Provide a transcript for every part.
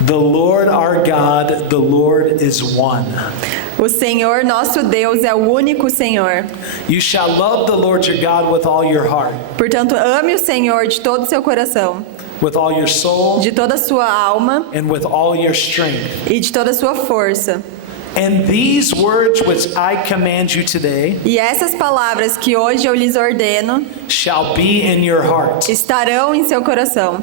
The Lord our God, the Lord is one. O Senhor nosso Deus é o único Senhor. You shall love the Lord your God with all your heart, Portanto, ame o Senhor de todo o seu coração, with all your soul, de toda a sua alma and with all your strength. e de toda a sua força. And these words which I command you today E essas palavras que hoje eu lhes ordeno shall be in your heart. estarão em seu coração.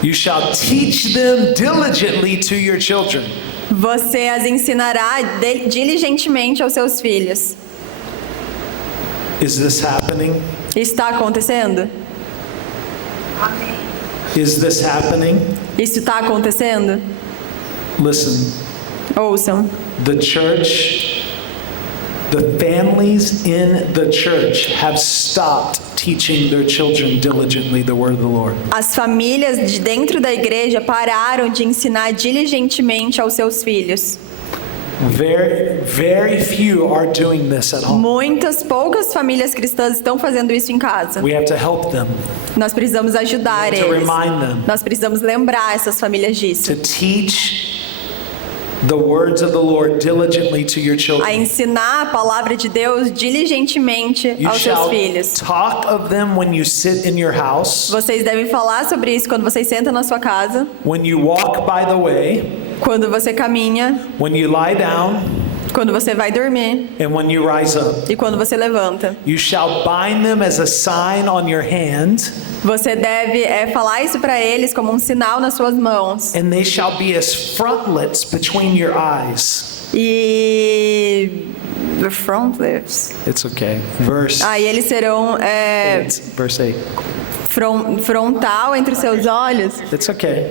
You shall teach them diligently to your children. Você as ensinará diligentemente aos seus filhos. Is this happening? Está acontecendo? Is this happening? Isso está acontecendo? Listen, Ouçam. the church, the families in the church have stopped teaching their children diligently the word of the Lord. As famílias de dentro da igreja pararam de ensinar diligentemente aos seus filhos. Very few are doing this at home. Poucas famílias cristãs estão fazendo isso em casa. We have to help them, Nós precisamos ajudar to eles. remind them, Nós precisamos lembrar essas famílias disso. to teach the words of the Lord diligently to your A children. ensinar a palavra de Deus diligentemente You aos seus shall filhos. talk of them when you sit in your house, Vocês devem falar sobre isso quando vocês sentam na sua casa, when you walk by the way, quando você caminha, when you lie down, quando você vai dormir and when you rise up. e quando você levanta. You shall bind them as a sign on your hand, Você deve falar isso para eles como um sinal nas suas mãos. and they shall be as frontlets between your eyes. E the front lips. It's okay. Verse Aí eles serão 8. Verse 8. frontal entre os seus olhos. It's okay.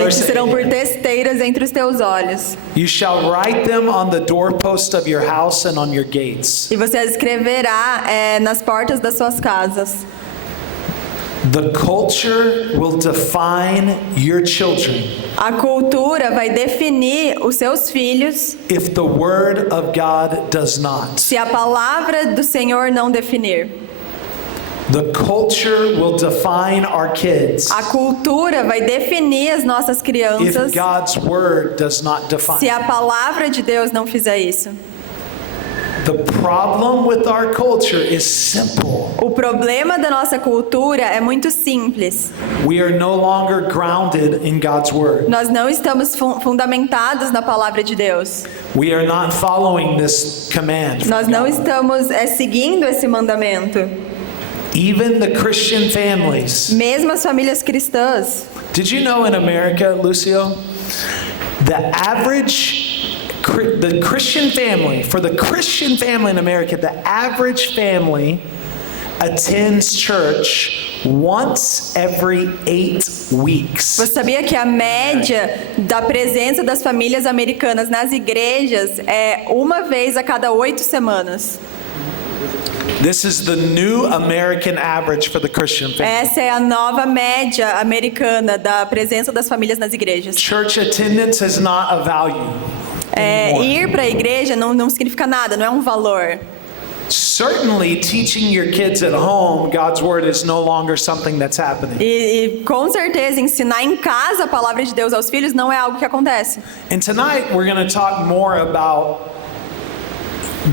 Eles serão por testeiras entre os teus olhos. You shall write them on the doorpost of your house and on your gates. E você as escreverá nas portas das suas casas. The culture will define your children A cultura vai definir os seus filhos if the word of God does not. se a palavra do Senhor não definir. The culture will define our kids A cultura vai definir as nossas if crianças God's word does not se define. a palavra de Deus não fizer isso. The problem with our culture is simple. O problema da nossa cultura é muito simples. We are no longer grounded in God's word. Nós não estamos fundamentados na palavra de Deus. We are not following this command. from Nós não God. estamos seguindo esse mandamento. Even the Christian families. Mesmo as famílias cristãs. Did you know in America, Lucio, the Christian family, for the Christian family in America, the average family attends church once every 8 weeks. Você sabia que a média da presença das famílias americanas nas igrejas é uma vez a cada 8 semanas? This is the new American average for the Christian family. Essa é a nova média americana da presença das famílias nas igrejas. Church attendance is not a value. anymore. Ir para a igreja não significa nada, não é um valor. Certainly, teaching your kids at home God's word is no longer something that's happening. E com certeza ensinar em casa a palavra de Deus aos filhos não é algo que acontece. And tonight we're going to talk more about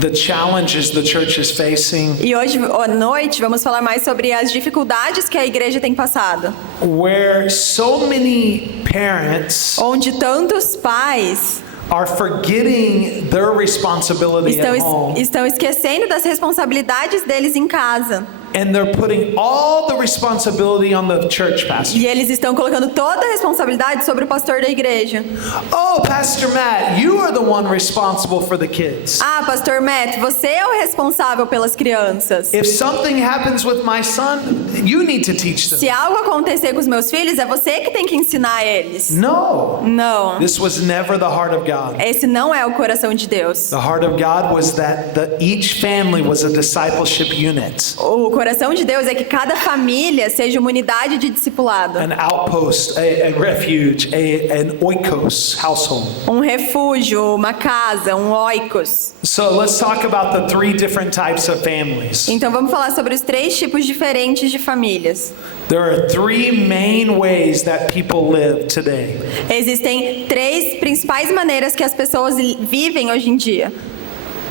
the challenges the church is facing, E hoje à noite vamos falar mais sobre as dificuldades que a igreja tem passado, where so many parents onde tantos pais are forgetting their responsibility at home, estão esquecendo das responsabilidades deles em casa. and they're putting all the responsibility on the church pastor. E eles estão colocando toda a responsabilidade sobre o pastor da igreja. Oh, Pastor Matt, you are the one responsible for the kids. Ah, pastor Matt, você é o responsável pelas crianças. If something happens with my son, you need to teach them. Se algo acontecer com os meus filhos, é você que tem que ensinar eles. No. Não. This was never the heart of God. Esse não é o coração de Deus. The heart of God was that each family was a discipleship unit. O coração coração de Deus é que cada família seja uma unidade de discipulado. an outpost, a refuge, an oikos household. Um refúgio, uma casa, um oikos. So let's talk about the 3 different types of families. Então vamos falar sobre os 3 tipos diferentes de famílias. There are 3 main ways that people live today. Existem 3 principais maneiras que as pessoas vivem hoje em dia.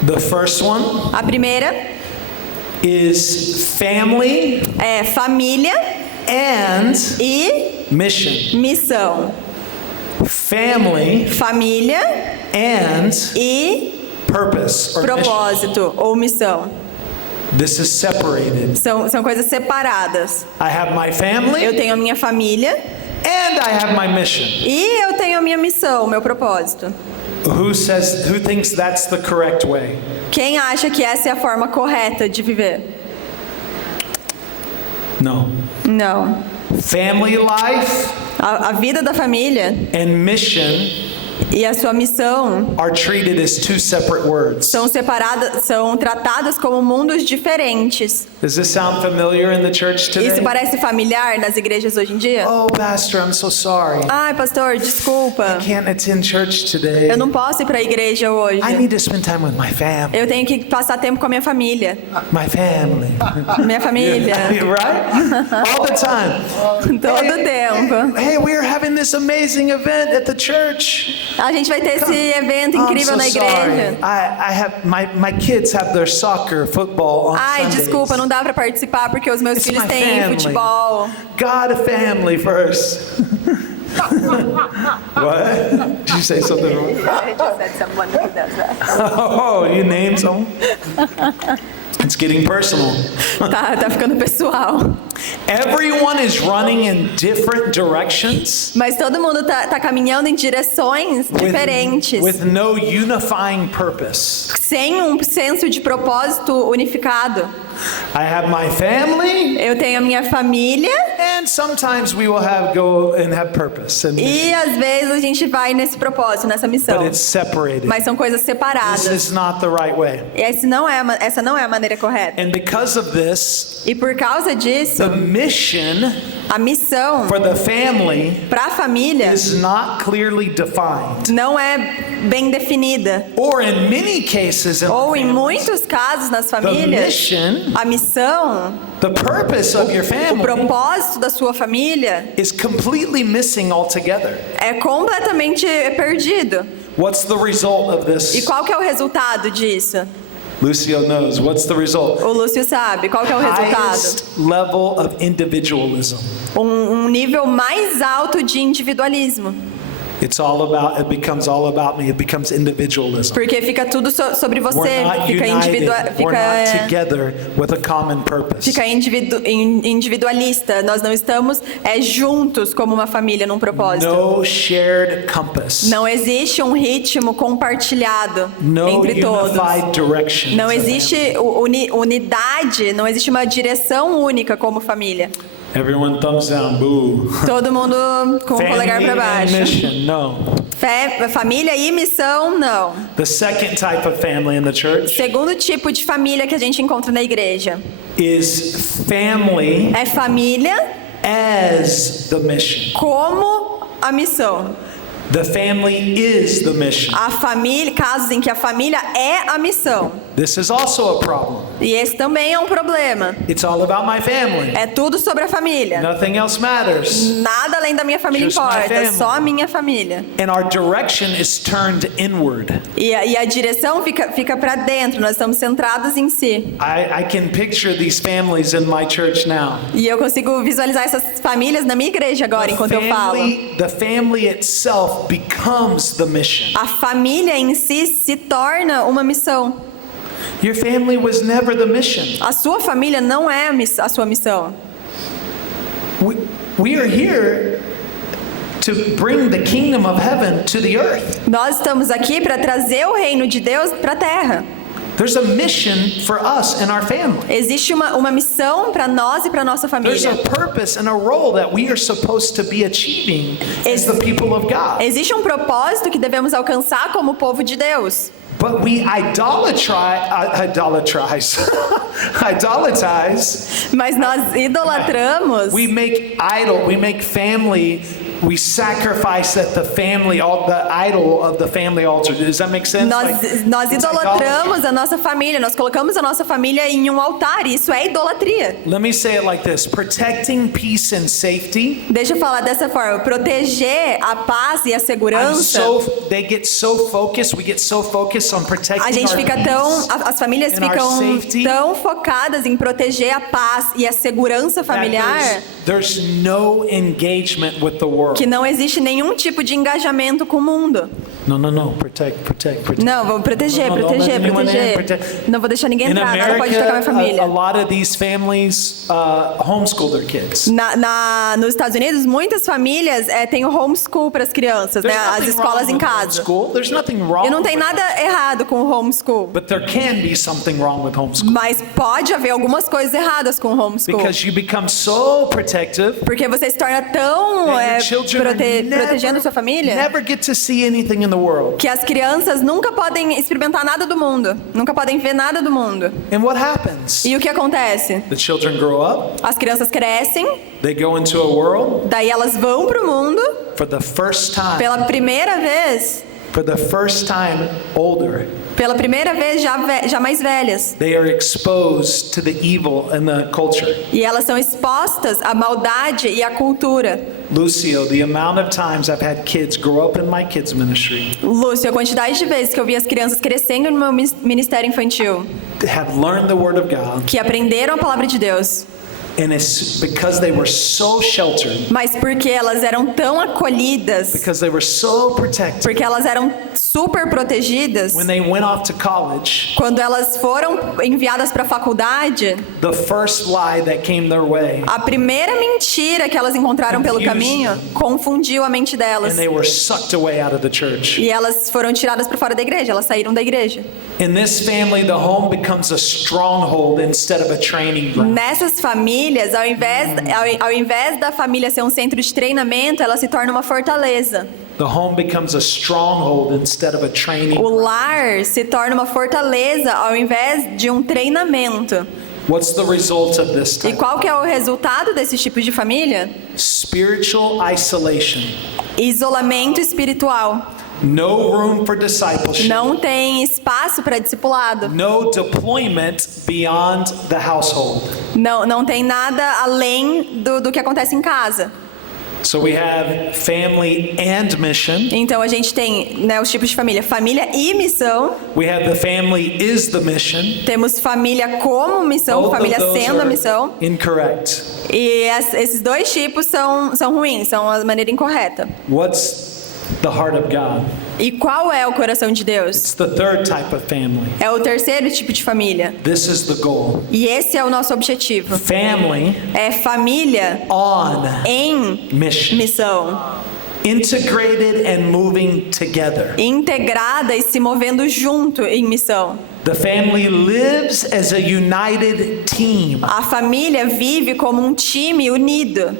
The first one A primeira is family é família and e mission. missão. Family Família and e purpose or mission. propósito ou missão. This is separated. São coisas separadas. I have my family Eu tenho a minha família and I have my mission. e eu tenho a minha missão, o meu propósito. Who thinks that's the correct way? Quem acha que essa é a forma correta de viver? No. Não. Family life A vida da família and mission e a sua missão are treated as 2 separate words. são separadas, são tratadas como mundos diferentes. Does this sound familiar in the church Isso today? parece familiar nas igrejas hoje em dia? Oh, pastor, I'm so sorry. Ai, pastor, desculpa. Can't attend church today. Eu não posso ir para a igreja hoje. I need to spend time with my family. Eu tenho que passar tempo com a minha família. My family. Minha família. Right? All the time. Todo tempo. Hey, we are having this amazing event at the church. A gente vai ter esse evento I'm incrível so na sorry. igreja. I have my kids have their soccer, football on Ai, Sundays. desculpa, não dá para participar porque os meus It's filhos my têm family. futebol. God a family first. What? Did you say something wrong? Oh, you named someone? It's getting personal. Tá ficando pessoal. Everyone is running in different directions Mas todo mundo tá caminhando em direções diferentes, with no unifying purpose. sem um senso de propósito unificado. I have my family, Eu tenho a minha família and sometimes we will go and have purpose, e às vezes a gente vai nesse propósito, nessa missão. but it's separated. Mas são coisas This separadas. is not the right way. Essa não é a maneira correta. And because of this, E por causa disso, the mission a missão for the family para a família is not clearly defined. não é bem definida. Or in many cases, in Ou em families, muitos casos nas the famílias, mission, a missão, the purpose of your o family propósito da sua família is completely missing altogether. é completamente perdido. What's the result of E this? qual que é o resultado disso? Lucio knows. What's the result? O Lúcio sabe. Qual que é o resultado? Highest level of individualism. Um nível mais alto de individualismo. It becomes all about me. It becomes individualism. Porque fica tudo sobre você. We're not Fica united. We're not together with a common purpose. Fica individualista. Nós não estamos juntos como uma família num propósito. No shared compass. Não existe um ritmo compartilhado No entre todos. unified direction. Não existe unidade, não existe uma direção única como família. Everyone thumbs down. Boo. Todo mundo com o polegar Family para and baixo. mission. No. Família e missão, não. The second type of family in the church Segundo tipo de família que a gente encontra na igreja is family é família as the mission. como a missão. The family is the mission. A família, casos em que a família é a missão. This is also a problem. E esse também é um problema. It's all about my family. É tudo sobre a família. Nothing else matters. Nada além da minha família Just my importa, family. só a minha família. And our direction is turned inward. E a direção fica para dentro, nós estamos centrados em si. I can picture these families in my church now. E eu consigo visualizar essas famílias na minha igreja agora, enquanto eu falo. The family itself becomes the mission. A família em si se torna uma missão. Your family was never the mission. A sua família não é a sua missão. We are here to bring the kingdom of heaven to the earth. Nós estamos aqui para trazer o reino de Deus para a terra. There's a mission for us and our family. Existe uma missão para nós e para nossa There's a família. purpose and a role that we are supposed to be achieving as the people of God. Existe um propósito que devemos alcançar como povo de Deus. But we idolatrize. Mas nós idolatramos. We make family. We sacrifice at the idol of the family altar. Does that make sense? Nós It's idolatramos a nossa família, nós colocamos a nossa família em um altar, e isso é idolatria. Let me say it like this: protecting peace and safety. Deixa eu falar dessa forma, proteger a paz e a segurança. They get so focused. We get so focused on protecting A gente our fica peace as famílias and our ficam safety. tão focadas em proteger a paz e a segurança that familiar there's no engagement with the world. que não existe nenhum tipo de engajamento com o mundo. No. Protect. Não, vamos proteger, Não, proteger, não, proteger. protect. Não vou deixar ninguém In entrar, nada pode tocar minha America, família. a lot of these families homeschool their kids. Nos Estados Unidos, muitas famílias têm o homeschool para as crianças, né? There's As nothing escolas wrong em with casa. homeschool. There's nothing wrong. E não tem with nada it. errado com o homeschool. But there can be something wrong with homeschool Mas pode haver algumas coisas erradas com o homeschool. because you become so protective. Porque você se torna tão that your children protegendo sua família never get to see anything in the world. que as crianças nunca podem experimentar nada do mundo, nunca podem ver nada do mundo. And what happens? E o que acontece? The children grow up. As crianças crescem, They go into a world daí elas vão pro mundo for the first time. pela primeira vez, Older. pela primeira vez já mais velhas. They are exposed to the evil and the culture. E elas são expostas à maldade e à cultura. Lucio, the amount of times I've had kids grow up in my kids ministry, Lúcio, a quantidade de vezes que eu vi as crianças crescendo no meu ministério infantil, have learned the word of God, que aprenderam a palavra de Deus, and it's because they were so sheltered, mas porque elas eram tão acolhidas, because they were so protected. porque elas eram super protegidas, When they went off to college, quando elas foram enviadas para a faculdade, the first lie that came their way, a primeira mentira que elas encontraram pelo Confused. caminho confundiu a mente delas. and they were sucked away out of the church. E elas foram tiradas para fora da igreja, elas saíram da igreja. In this family, the home becomes a stronghold instead of a training ground. Nessas famílias, ao invés da família ser um centro de treinamento, ela se torna uma fortaleza. The home becomes a stronghold instead of a training. O lar se torna uma fortaleza ao invés de um treinamento. What's the result of this E type? qual que é o resultado desse tipo de família? Spiritual isolation. Isolamento espiritual. No room for discipleship. Não tem espaço para discipulado. No deployment beyond the household. Não tem nada além do que acontece em casa. So we have family and mission. Então a gente tem, né, os tipos de família. Família e missão. We have the family is the mission. Temos família como missão, Both família of those sendo a are missão. incorrect. E esses dois tipos são ruins, são a maneira incorreta. What's the heart of God? E qual é o coração de Deus? It's the third type of family. É o terceiro tipo de família. This is the goal. E esse é o nosso objetivo. Family É família on em mission. missão. Integrated and moving together. Integrada e se movendo junto em missão. The family lives as a united team. A família vive como um time unido.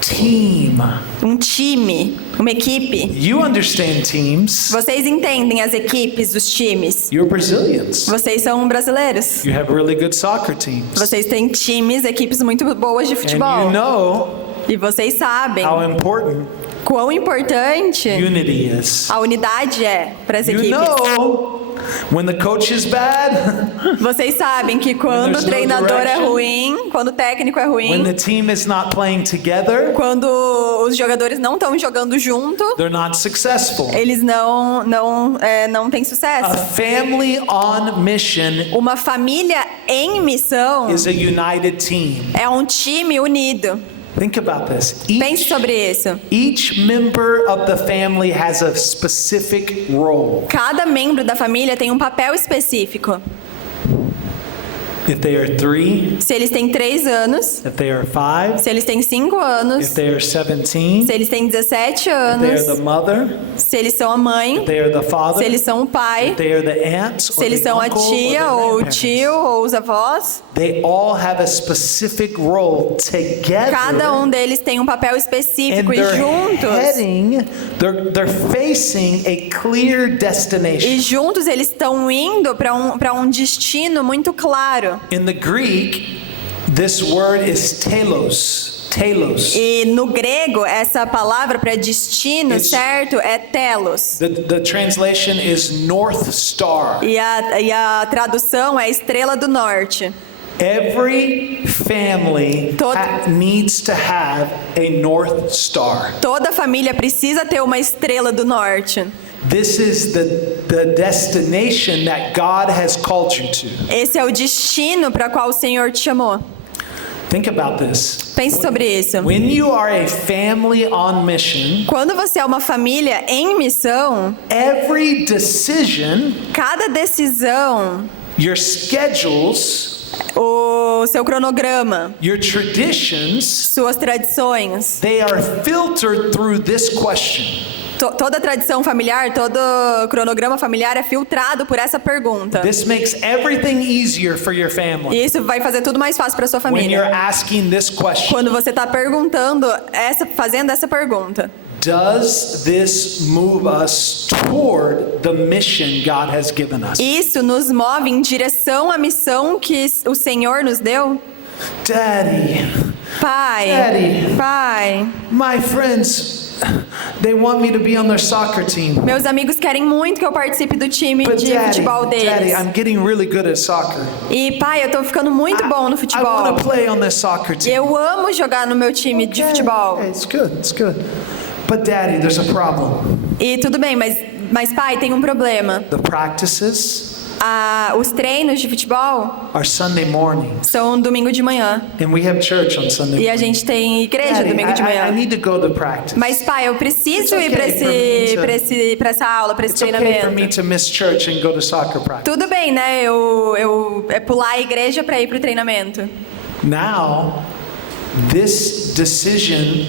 Team. Um time, uma equipe. You understand teams. Vocês entendem as equipes, os times. You're Brazilians. Vocês são brasileiros. You have really good soccer teams. Vocês têm times, equipes muito boas de And futebol. you know E vocês sabem how important quão importante unity is. a unidade é para as You equipes. know when the coach is bad, Vocês sabem que quando o there's no treinador é direction, ruim, quando o técnico é ruim, when the team is not playing together, quando os jogadores não estão jogando junto, they're not successful. eles não têm A sucesso. family on mission Uma família em missão is a united team. é um time unido. Think about this. Pense sobre isso. Each member of the family has a specific role. Cada membro da família tem um papel específico. if they are 3, se eles têm 3 anos, if they are 5, se eles têm 5 anos, if they are 17, se eles têm 17 if they are the anos, mother, se eles são a mãe, if they are the father, se eles são o pai, if they are the aunts, se or eles the são a uncle, tia or ou o the grandparents. tio ou os avós. They all have a specific role together. Cada deles tem um papel específico And e they're juntos, heading, they're facing a clear destination. e juntos eles estão indo para um destino muito claro. In the Greek, this word is telos. Telos. E no grego, essa palavra para destino, It's- certo, é telos. The translation is North Star. E a tradução é estrela do norte. Every family Todo- needs to have a North Star. Toda família precisa ter uma estrela do norte. This is the destination that God has called you to. Esse é o destino para qual o Senhor te chamou. Think about this. Pense sobre isso. When you are a family on mission, Quando você é uma família em missão, every decision, cada decisão, your schedules, o seu cronograma, your traditions, suas tradições, they are filtered through this question. toda tradição familiar, todo cronograma familiar é filtrado por essa pergunta. This makes everything easier for your family. E isso vai fazer tudo mais fácil para sua When you're família. asking this question, Quando você está fazendo essa pergunta, does this move us toward the mission God has given us? isso nos move em direção à missão que o Senhor nos deu? Daddy, Pai, Daddy. pai, my friends, they want me to be on their soccer team. meus amigos querem muito que eu participe do time But de futebol Daddy, deles. I'm getting really good at soccer. E pai, eu tô ficando muito bom no I futebol. want to play on this soccer team. Eu amo jogar no meu time de futebol. Okay, it's good, it's good. But Daddy, there's a problem. E tudo bem, mas pai, tem um problema. The practices Os treinos de futebol are Sunday morning, são domingo de manhã. and we have church on Sunday E a morning. gente tem igreja Daddy, domingo de I manhã. need to go to practice. Mas pai, eu preciso It's ir para okay for me pra essa aula, para esse It's okay for me treinamento. to miss church and go to soccer practice. Tudo bem, né? Eu pular a igreja para ir pro treinamento. Now, this decision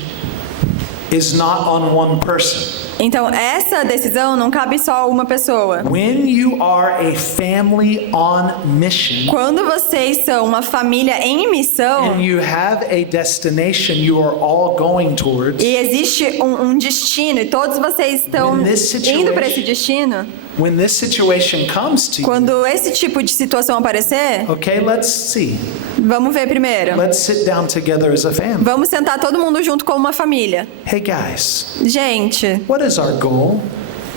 is not on one person. Então, essa decisão não cabe só a uma pessoa. When you are a family on mission Quando vocês são uma família em missão and you have a destination you are all going towards, e existe um destino e todos vocês estão When this situation- indo para esse destino, when this situation comes to you, quando esse tipo de situação aparecer, okay, let's see. vamos ver primeiro. Let's sit down together as a family. Vamos sentar todo mundo junto como uma família. Hey guys, Gente, what is our goal?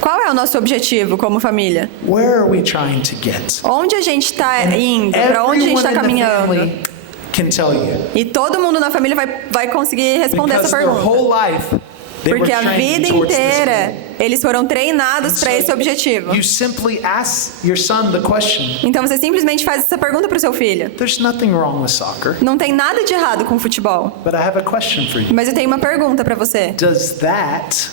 qual é o nosso objetivo como família? Where are we trying to get? Onde a gente está indo? Para onde a gente Everyone está in the caminhando? family can tell you. E todo mundo na família vai conseguir responder Because essa their pergunta. whole life they were Porque a training vida towards this inteira goal. eles foram treinados para esse objetivo. You simply ask your son the question. Então você simplesmente faz essa pergunta para o seu filho. There's nothing wrong with soccer, Não tem nada de errado com futebol, but I have a question for you. mas eu tenho uma pergunta para você. Does that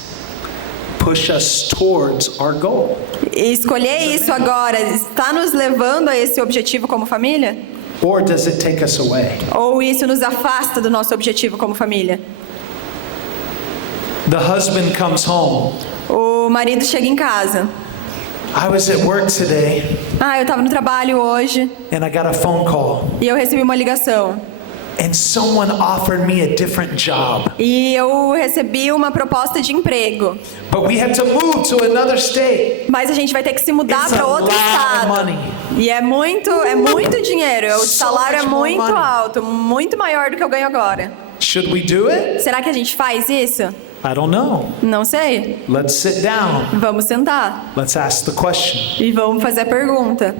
push us towards our goal? E escolher isso agora está nos levando a esse objetivo como família? Or does it take us away? Ou isso nos afasta do nosso objetivo como família? The husband comes home. O marido chega em casa. I was at work today Eu estava no trabalho hoje and I got a phone call e eu recebi uma ligação. and someone offered me a different job. E eu recebi uma proposta de emprego. But we have to move to another state. Mas a gente vai ter que se mudar It's a para outro lot of estado. money. E é muito dinheiro. O So salário é much more muito money. alto, muito maior do que eu ganho agora. Should we do it? Será que a gente faz isso? I don't know. Não sei. Let's sit down. Vamos sentar Let's ask the question. e vamos fazer a pergunta.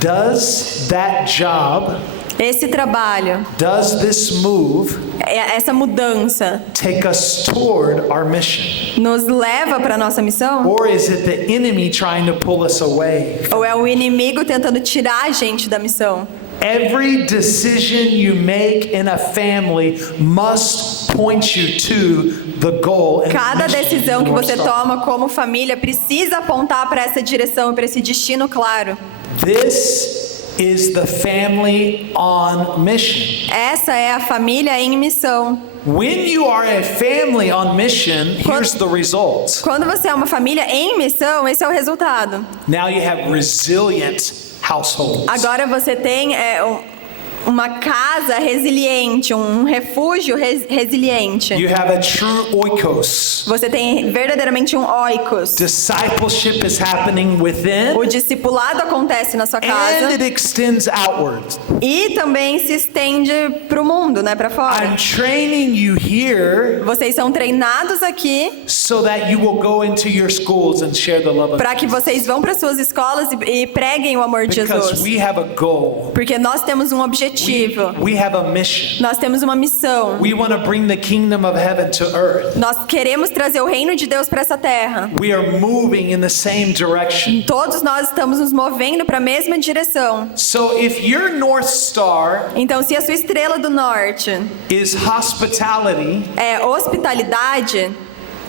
Does that job, Esse trabalho, does this move essa mudança, take us toward our mission? nos leva para a nossa missão? Or is it the enemy trying to pull us away? Ou é o inimigo tentando tirar a gente da missão? Every decision you make in a family must point you to the goal. And Cada mission decisão que North você Star. toma como família precisa apontar para essa direção, para esse destino claro. This is the family on mission. Essa é a família em missão. When you are a family on mission, here's the result. Quando você é uma família em missão, esse é o resultado. Now you have resilient households. Agora você tem uma casa resiliente, um refúgio resiliente. You have a true oikos. Você tem verdadeiramente um oikos. Discipleship is happening within, O discipulado acontece na sua and casa it extends outward. e também se estende para o mundo, né, para fora. I'm training you here Vocês são treinados aqui so that you will go into your schools and share the love of para que vocês vão para suas escolas e preguem o amor de because Jesus. we have a goal. Porque nós temos um objetivo. We have a mission. Nós temos uma missão. We want to bring the kingdom of heaven to earth. Nós queremos trazer o reino de Deus para essa terra. We are moving in the same direction. Todos nós estamos nos movendo para a mesma direção. So if your North Star Então, se a sua estrela do norte is hospitality, é hospitalidade,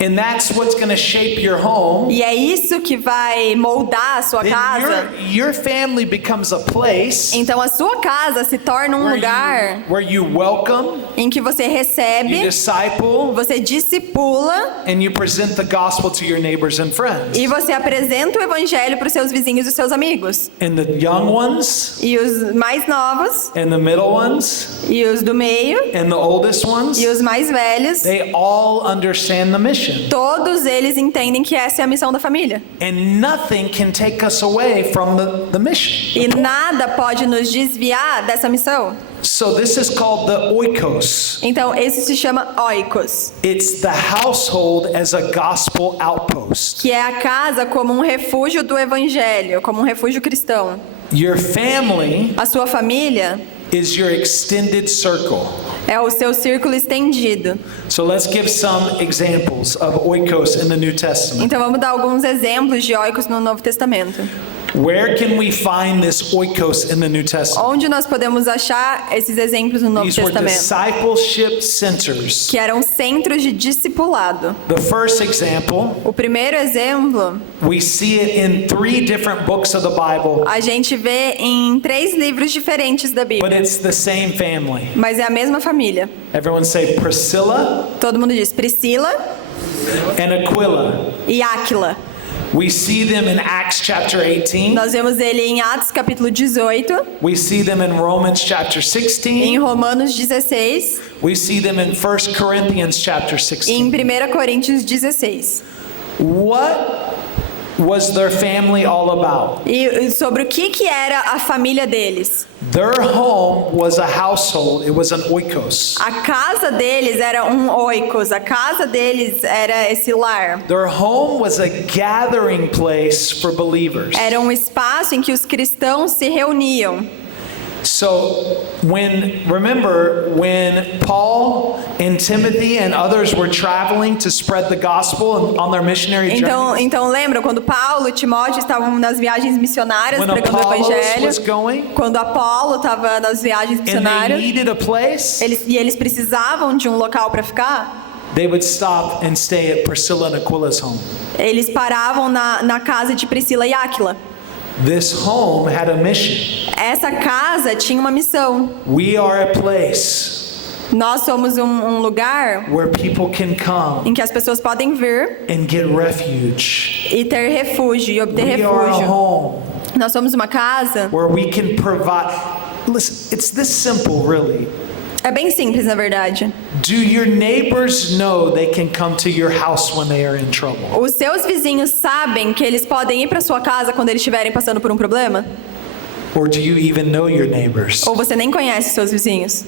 and that's what's going to shape your home, e é isso que vai moldar a sua then casa, your family becomes a place então a sua casa se torna um lugar where you welcome, em que você you recebe, disciple, você discipula and you present the gospel to your neighbors and friends. e você apresenta o evangelho para os seus vizinhos e seus amigos. And the young ones, E os mais novos, and the middle ones, e os do meio, and the oldest ones, e os mais velhos, they all understand the mission. todos eles entendem que essa é a missão da família. And nothing can take us away from the mission. E nada pode nos desviar dessa missão. So this is called the oikos. Então, esse se chama oikos, It's the household as a gospel outpost. que é a casa como um refúgio do evangelho, como um refúgio cristão. Your family A sua família is your extended circle. é o seu círculo estendido. So let's give some examples of oikos in the New Testament. Então, vamos dar alguns exemplos de oikos no Novo Testamento. Where can we find this oikos in the New Testament? Onde nós podemos achar esses exemplos no Novo These were Testamento? discipleship centers. Que eram centros de discipulado. The first example, O primeiro exemplo, we see it in 3 different books of the Bible, a gente vê em 3 livros diferentes da but Bíblia. it's the same family. Mas é a mesma família. Everyone say Priscilla Todo mundo diz Priscila and Aquila. e Áquila. We see them in Acts chapter 18. Nós vemos ele em Atos capítulo 18, We see them in Romans chapter em 16. Romanos 16 We see them in 1 Corinthians chapter e em 16. 1 Coríntios 16. What was their family all about? E sobre o que era a família deles. Their home was a household. It was an oikos. A casa deles era um oikos, a casa deles era esse lar. Their home was a gathering place for believers. Era um espaço em que os cristãos se reuniam. So remember when Paul and Timothy and others were traveling to spread the gospel on their missionary journeys? Então lembra quando Paulo e Timóteo estavam nas viagens missionárias When pregando o Apollos evangelho? was going Quando Apolo estava nas viagens and they missionárias, needed a place, eles precisavam de um local para ficar, they would stop and stay at Priscilla and Aquila's home. eles paravam na casa de Priscila e Áquila. This home had a mission. Essa casa tinha uma missão. We are a place Nós somos um lugar where people can come em que as pessoas podem vir and get refuge. e ter refúgio, e obter We are a refúgio. home Nós somos uma casa. where we can provide. Listen, it's this simple, really. É bem simples, na verdade. Do your neighbors know they can come to your house when they are in trouble? Os seus vizinhos sabem que eles podem ir para sua casa quando eles estiverem passando por um problema? Or do you even know your neighbors? Ou você nem conhece os seus vizinhos?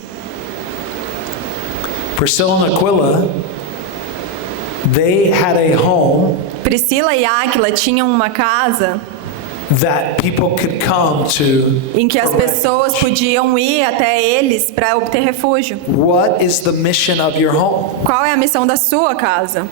Priscilla and Aquila, they had a home Priscila e Áquila tinham uma casa that people could come to. em que as pessoas podiam ir até eles para obter refúgio. What is the mission of your home? Qual é a missão da sua casa?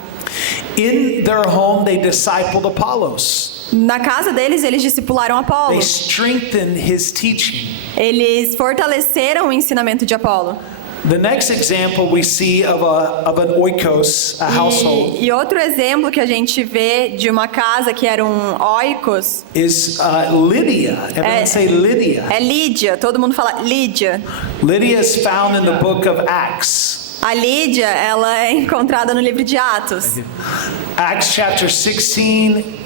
In their home, they discipled Apollos. Na casa deles, eles discipularam Apolo. They strengthened his teaching. Eles fortaleceram o ensinamento de Apolo. The next example we see of an oikos, a household, E outro exemplo que a gente vê de uma casa que era um oikos is Lydia. Everyone say Lydia. é Lídia. Todo mundo fala Lídia. Lydia is found in the book of Acts. A Lídia, ela é encontrada no livro de Atos. Acts chapter 16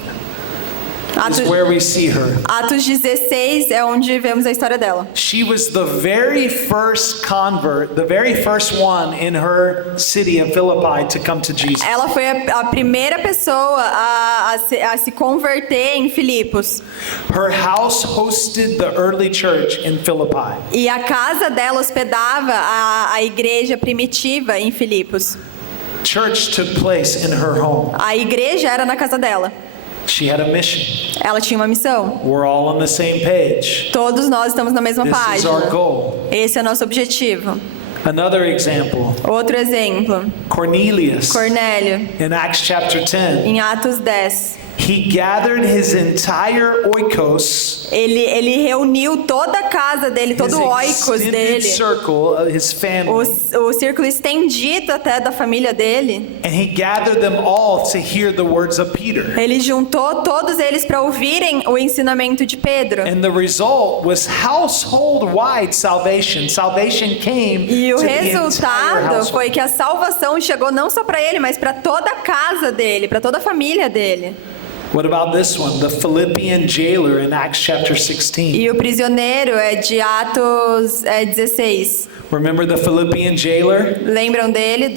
Atos, is where we see her. Atos 16 é onde vemos a história dela. She was the very first convert, the very first one in her city of Philippi to come to Jesus. Ela foi a primeira pessoa a se converter em Filipos. Her house hosted the early church in Philippi. E a casa dela hospedava a igreja primitiva em Filipos. Church took place in her home. A igreja era na casa dela. She had a mission. Ela tinha uma missão. We're all on the same page. Todos nós estamos na mesma This is our página. goal. Esse é o nosso objetivo. Another example, Outro exemplo, Cornelius Cornélio, in Acts chapter 10. em Atos 10. He gathered his entire oikos, Ele reuniu toda a casa dele, his todo o oikos extended dele, circle of his family, o círculo estendido até da família dele. and he gathered them all to hear the words of Peter. Ele juntou todos eles para ouvirem o ensinamento de Pedro. And the result was household-wide salvation. Salvation came E o to the entire resultado household. foi que a salvação chegou não só para ele, mas para toda a casa dele, para toda a família dele. What about this one? The Philippian jailer in Acts chapter 16. E o prisioneiro é de Atos 16. Remember the Philippian jailer? Lembram dele,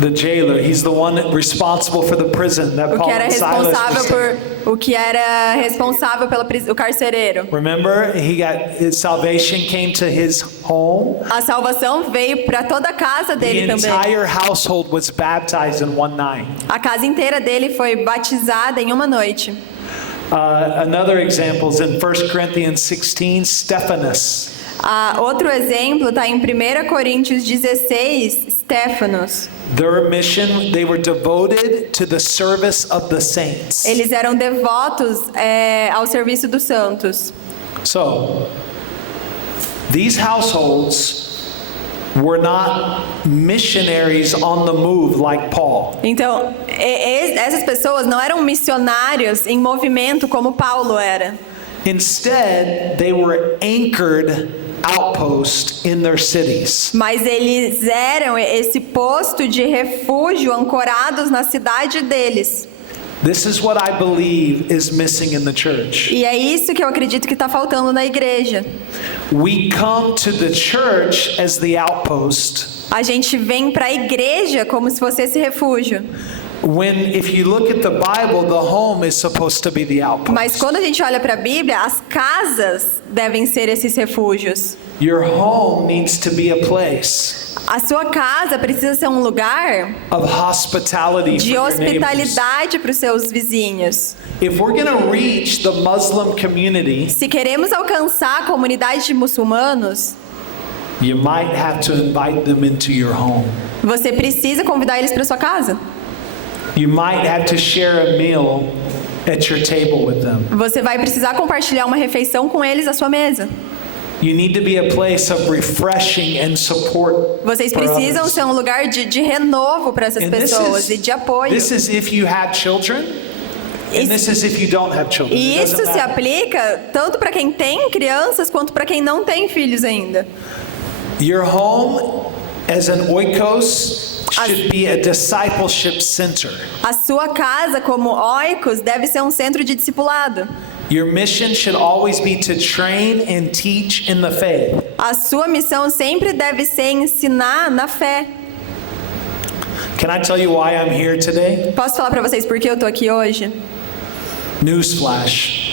The jailer, he's the one responsible for the prison that o Paul que era and Silas responsável were o que era responsável o carcereiro. Remember, his salvation came to his home. A salvação veio para toda a casa The dele também. entire household was baptized in one night. A casa inteira dele foi batizada em uma noite. Another example is in 1 Corinthians 16, Stephanus. Outro exemplo está em 1 Coríntios 16, Stefanos. Their mission, they were devoted to the service of the saints. Eles eram devotos ao serviço dos santos. So, these households were not missionaries on the move like Paul. Então, essas pessoas não eram missionários em movimento como Paulo era. Instead, they were anchored outposts in their cities. Mas eles eram esse posto de refúgio ancorados na cidade deles. This is what I believe is missing in the church. E é isso que eu acredito que está faltando na igreja. We come to the church as the outpost. A gente vem para a igreja como se fosse esse refúgio. When, if you look at the Bible, the home is supposed to be the outpost. Mas quando a gente olha para a Bíblia, as casas devem ser esses refúgios. Your home needs to be a place A sua casa precisa ser um lugar of hospitality for de your neighbors. hospitalidade para os seus vizinhos. If we're going to reach the Muslim community, Se queremos alcançar a comunidade de muçulmanos, you might have to invite them into your home. você precisa convidar eles para sua casa. You might have to share a meal at your table with them. Você vai precisar compartilhar uma refeição com eles à sua mesa. You need to be a place of refreshing and support. Vocês for precisam others. ser um lugar de renovo para essas And this pessoas e de apoio. this is if you have children, and this is if you don't have children. E It isso doesn't se matter. aplica tanto para quem tem crianças quanto para quem não tem filhos ainda. Your home as an oikos should be a discipleship center. A sua casa, como oikos, deve ser um centro de discipulado. Your mission should always be to train and teach in the faith. A sua missão sempre deve ser ensinar na fé. Can I tell you why I'm here today? Posso falar para vocês por que eu tô aqui hoje? Newsflash.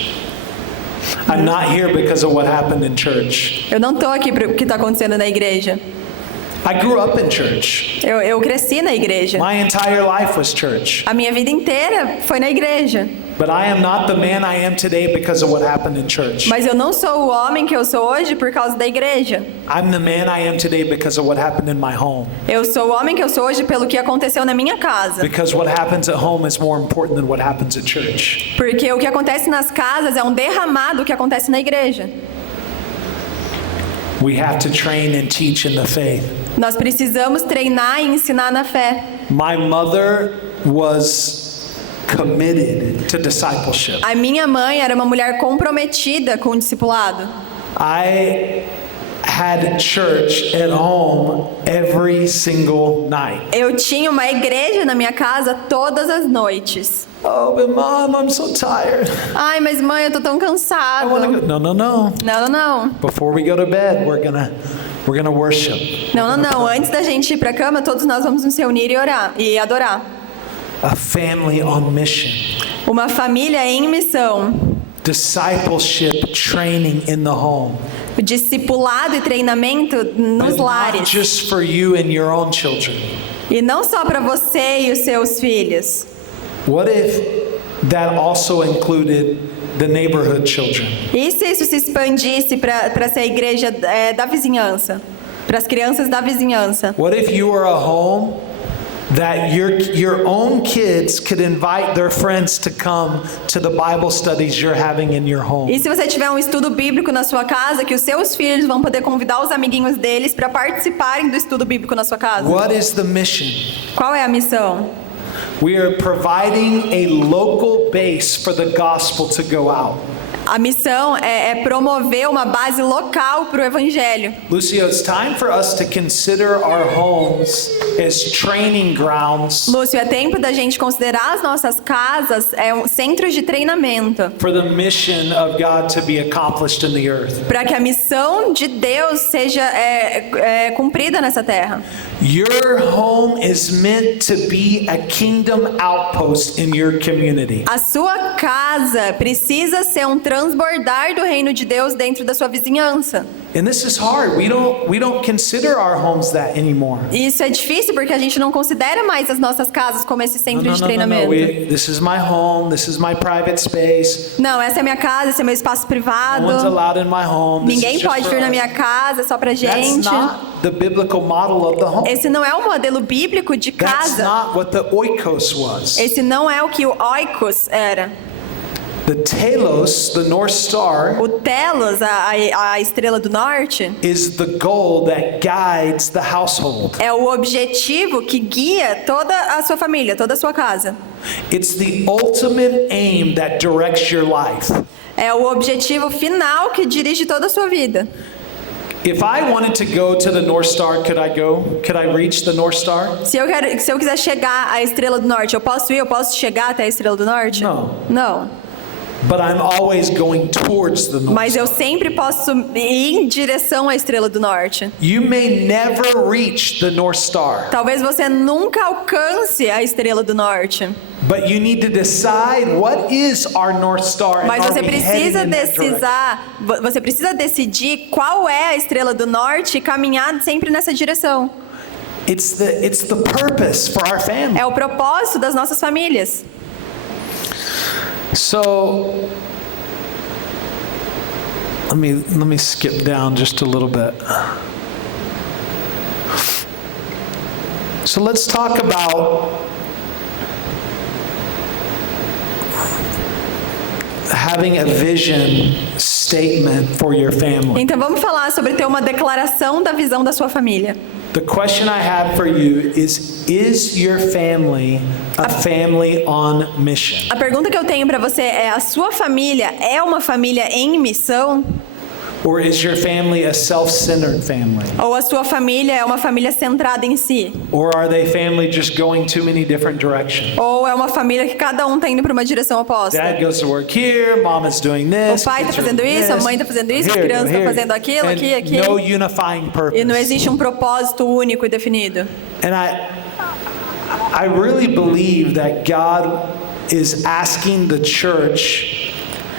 I'm not here because of what happened in church. Eu não tô aqui para o que está acontecendo na igreja. I grew up in church. Eu cresci na igreja. My entire life was church. A minha vida inteira foi na igreja. But I am not the man I am today because of what happened in church. Mas eu não sou o homem que eu sou hoje por causa da igreja. I'm the man I am today because of what happened in my home. Eu sou o homem que eu sou hoje pelo que aconteceu na minha casa. Because what happens at home is more important than what happens at church. Porque o que acontece nas casas é um derramado do que acontece na igreja. We have to train and teach in the faith. Nós precisamos treinar e ensinar na fé. My mother was committed to discipleship. A minha mãe era uma mulher comprometida com o discipulado. I had church at home every single night. Eu tinha uma igreja na minha casa todas as noites. Oh, but Mom, I'm so tired. Ai, mas mãe, eu tô tão I cansado. want to go. No. Não. Before we go to bed, we're gonna worship. Não. Antes da gente ir pra cama, todos nós vamos nos reunir e orar e adorar. A family on mission. Uma família em missão. Discipleship training in the home. O discipulado e treinamento nos But not lares. just for you and your own children. E não só para você e os seus filhos. What if that also included the neighborhood children? E se isso se expandisse para ser a igreja da vizinhança? Para as crianças da vizinhança? What if you were a home that your own kids could invite their friends to come to the Bible studies you're having in your home? E se você tiver um estudo bíblico na sua casa, que os seus filhos vão poder convidar os amiguinhos deles para participarem do estudo bíblico na sua casa? What is the mission? Qual é a missão? We are providing a local base for the gospel to go out. A missão é promover uma base local para o evangelho. Lucio, it's time for us to consider our homes as training grounds Lúcio, é tempo da gente considerar as nossas casas centros de treinamento, for the mission of God to be accomplished in the earth. para que a missão de Deus seja cumprida nessa terra. Your home is meant to be a kingdom outpost in your community. A sua casa precisa ser um transbordar do reino de Deus dentro da sua vizinhança. And this is hard. We don't consider our homes that anymore. E isso é difícil porque a gente não considera mais as nossas casas como esse centro de treinamento. This is my home. This is my private space. Não, essa é a minha casa, esse é meu espaço privado. No one's allowed in my home. This Ninguém is just pode for vir na us. minha casa, é só pra That's gente. not the biblical model of the home. Esse não é o modelo bíblico de That's casa. not what the oikos was. Esse não é o que o oikos era. The telos, the North Star, O telos, a estrela do norte, is the goal that guides the household. é o objetivo que guia toda a sua família, toda a sua casa. It's the ultimate aim that directs your life. É o objetivo final que dirige toda a sua vida. If I wanted to go to the North Star, could I go? Could I reach the North Star? Se eu quiser chegar à estrela do norte, eu posso chegar até a estrela do norte? Não. Não. But I'm always going towards the North Mas eu Star. sempre posso ir em direção à estrela do norte. You may never reach the North Star, Talvez você nunca alcance a estrela do norte. but you need to decide what is our North Star and Mas are você we heading precisa in that direction? você precisa decidir qual é a estrela do norte e caminhar sempre nessa direção. It's the purpose for our family. É o propósito das nossas famílias. So let me skip down just a little bit. So let's talk about having a vision statement for your family. Então vamos falar sobre ter uma declaração da visão da sua família. The question I have for you is your family a family on mission? A pergunta que eu tenho para você é: a sua família é uma família em missão? Or is your family a self-centered family? Ou a sua família é uma família centrada em si? Or are they family just going too many different directions? Ou é uma família que cada um tá indo para uma direção oposta? Dad goes to work here, mom is doing this. O pai kids tá are fazendo doing isso, a this, mãe tá fazendo isso, a here, criança tá here. fazendo aquilo, And aqui, aqui. no unifying purpose. E não existe um propósito único e definido. And I really believe that God is asking the church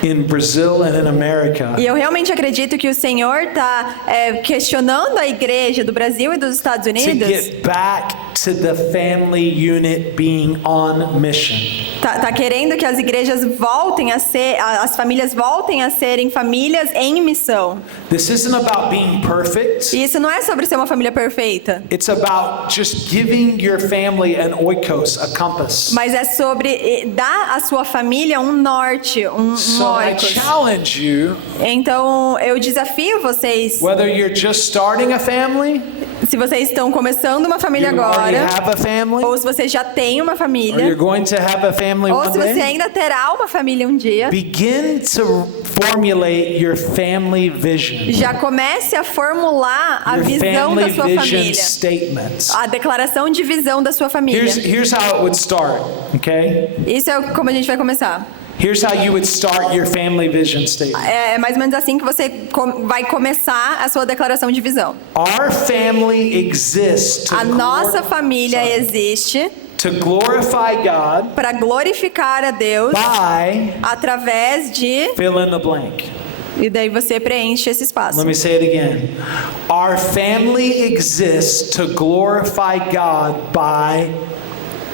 in Brazil and in America E eu realmente acredito que o Senhor está questionando a igreja do Brasil e dos Estados to Unidos get back to the family unit being on mission. Tá querendo que as igrejas voltem a ser, as famílias voltem a serem famílias em missão. This isn't about being perfect. E isso não é sobre ser uma família perfeita, It's about just giving your family an oikos, a compass. mas é sobre dar à sua família um norte, um So I oikos. challenge you, Então eu desafio vocês, whether you're just starting a family, se vocês estão começando uma família you already agora, have a family, ou se você já tem uma or you're família, going to have a family ou one se você day, ainda terá uma família um dia, begin to formulate your family vision, já comece a formular a your visão family da sua vision família, statements. a declaração de visão da sua família. Here's how it would start, okay? Isso é como a gente vai começar. Here's how you would start your family vision statement. É mais ou menos assim que você vai começar a sua declaração de visão. Our family exists to A nossa família existe to glorify God para glorificar a Deus by através de... fill in the blank. E daí você preenche esse espaço. Let me say it again. Our family exists to glorify God by.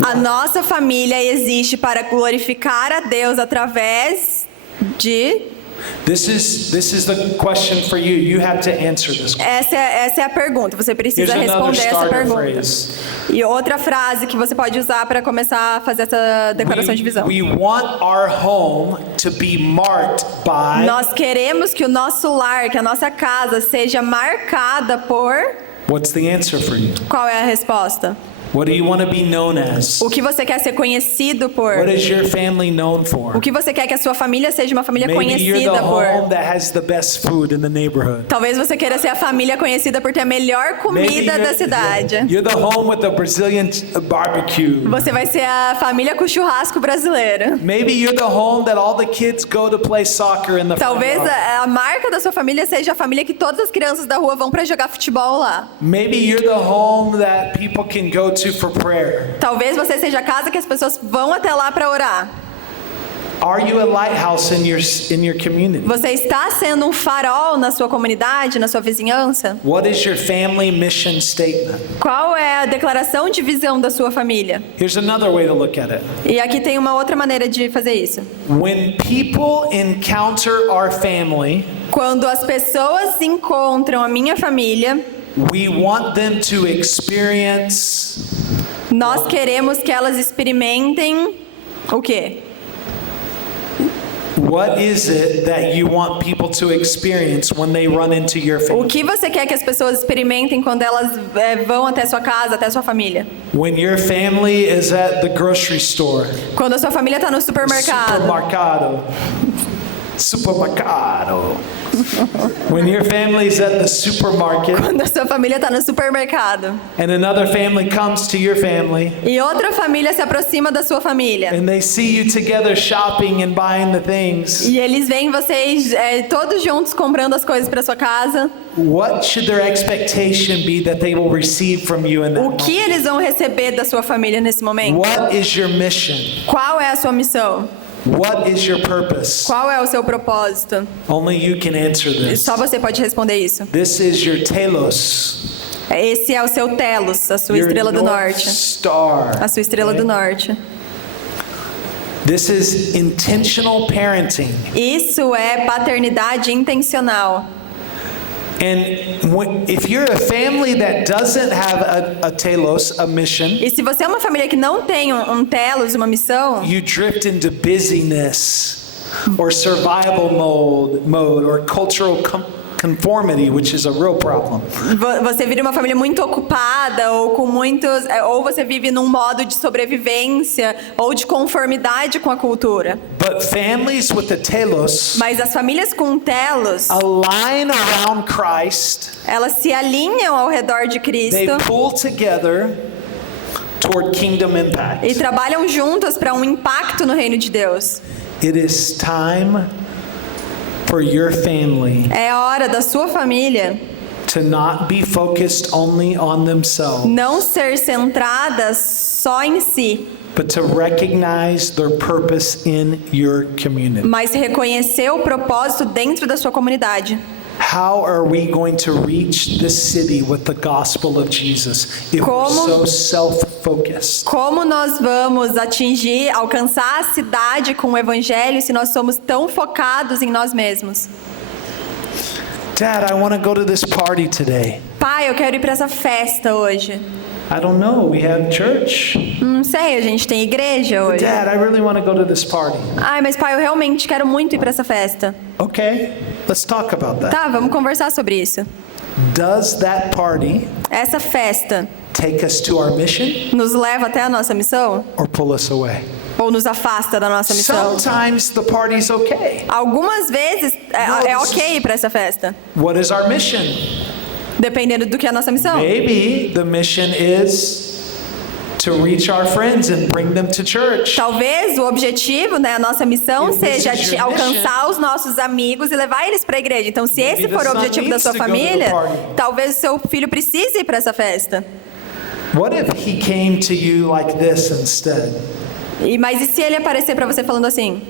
A nossa família existe para glorificar a Deus através de... This is the question for you. You have to answer this question. Essa é a pergunta. Você Here's precisa another responder essa starter pergunta. phrase. E outra frase que você pode usar para começar a fazer essa declaração de visão. We want our home to be marked by. Nós queremos que o nosso lar, que a nossa casa seja marcada por... What's the answer for you? Qual é a resposta? What do you want to be known as? O que você quer ser conhecido por? What is your family known for? O que você quer que a sua família seja uma família Maybe you're the conhecida home por? that has the best food in the neighborhood. Talvez você queira ser a família conhecida por ter a melhor comida da cidade. You're the home with the Brazilian barbecue. Você vai ser a família com churrasco brasileiro. Maybe you're the home that all the kids go to play soccer in the Talvez front yard. a marca da sua família seja a família que todas as crianças da rua vão para jogar futebol lá. Maybe you're the home that people can go to for prayer. Talvez você seja a casa que as pessoas vão até lá para orar. Are you a lighthouse in your community? Você está sendo um farol na sua comunidade, na sua vizinhança? What is your family mission statement? Qual é a declaração de visão da sua família? Here's another way to look at it. E aqui tem uma outra maneira de fazer isso. When people encounter our family, Quando as pessoas encontram a minha família, we want them to experience nós queremos que elas experimentem o quê? what is it that you want people to experience when they run into your O family? que você quer que as pessoas experimentem quando elas vão até sua casa, até sua família? When your family is at the grocery store, Quando a sua família está no supermercado. Supermercado. When your family is at the supermarket Quando a sua família está no supermercado. and another family comes to your family E outra família se aproxima da sua família. and they see you together shopping and buying the things, E eles veem vocês todos juntos comprando as coisas para sua casa. what should their expectation be that they will receive from you in that O moment? que eles vão receber da sua família nesse momento? What is your mission? Qual é a sua missão? What is your purpose? Qual é o seu propósito? Only you can answer this. Só você pode responder isso. This is your telos, Esse é o seu telos, a sua your estrela do North norte. Star. A sua estrela do norte. This is intentional parenting. Isso é paternidade intencional. And if you're a family that doesn't have a telos, a mission, E se você é uma família que não tem um telos, uma missão, you drift into busyness or survival mode or cultural conformity, which is a real problem. você vira uma família muito ocupada ou com muitos, ou você vive num modo de sobrevivência ou de conformidade com a cultura. But families with the telos Mas as famílias com telos, align around Christ. elas se alinham ao redor de They Cristo pull together toward kingdom e impact. trabalham juntas para um impacto no reino de Deus. It is time for your family É a hora da sua família to not be focused only on themselves, não ser centrada só em si, but to recognize their purpose in your community. mas reconhecer o propósito dentro da sua comunidade. How are we going to reach this city with the gospel of Jesus if we're so self-focused? Como nós vamos alcançar a cidade com o evangelho se nós somos tão focados em nós mesmos? Dad, I want to go to this party today. Pai, eu quero ir para essa festa hoje. I don't know, we have church. Não sei, a gente tem igreja hoje. Dad, I really want to go to this party. Ai, mas pai, eu realmente quero muito ir para essa festa. Okay, let's talk about that. Tá, vamos conversar sobre isso. Does that party Essa festa take us to our mission nos leva até a nossa missão? or pull us away? Ou nos afasta da nossa missão? Sometimes the party's okay. Algumas vezes é ok ir para essa festa. What is our mission? Dependendo do que é a nossa missão. Maybe the mission is to reach our friends and bring them to church. Talvez o objetivo, né, a nossa missão If this seja is your alcançar os nossos amigos e levar eles para a igreja. Então, se Maybe esse for the o son objetivo da needs sua to go to the família, party. talvez o seu filho precise ir para essa festa. What if he came to you like this instead? Mas e se ele aparecer para você falando assim: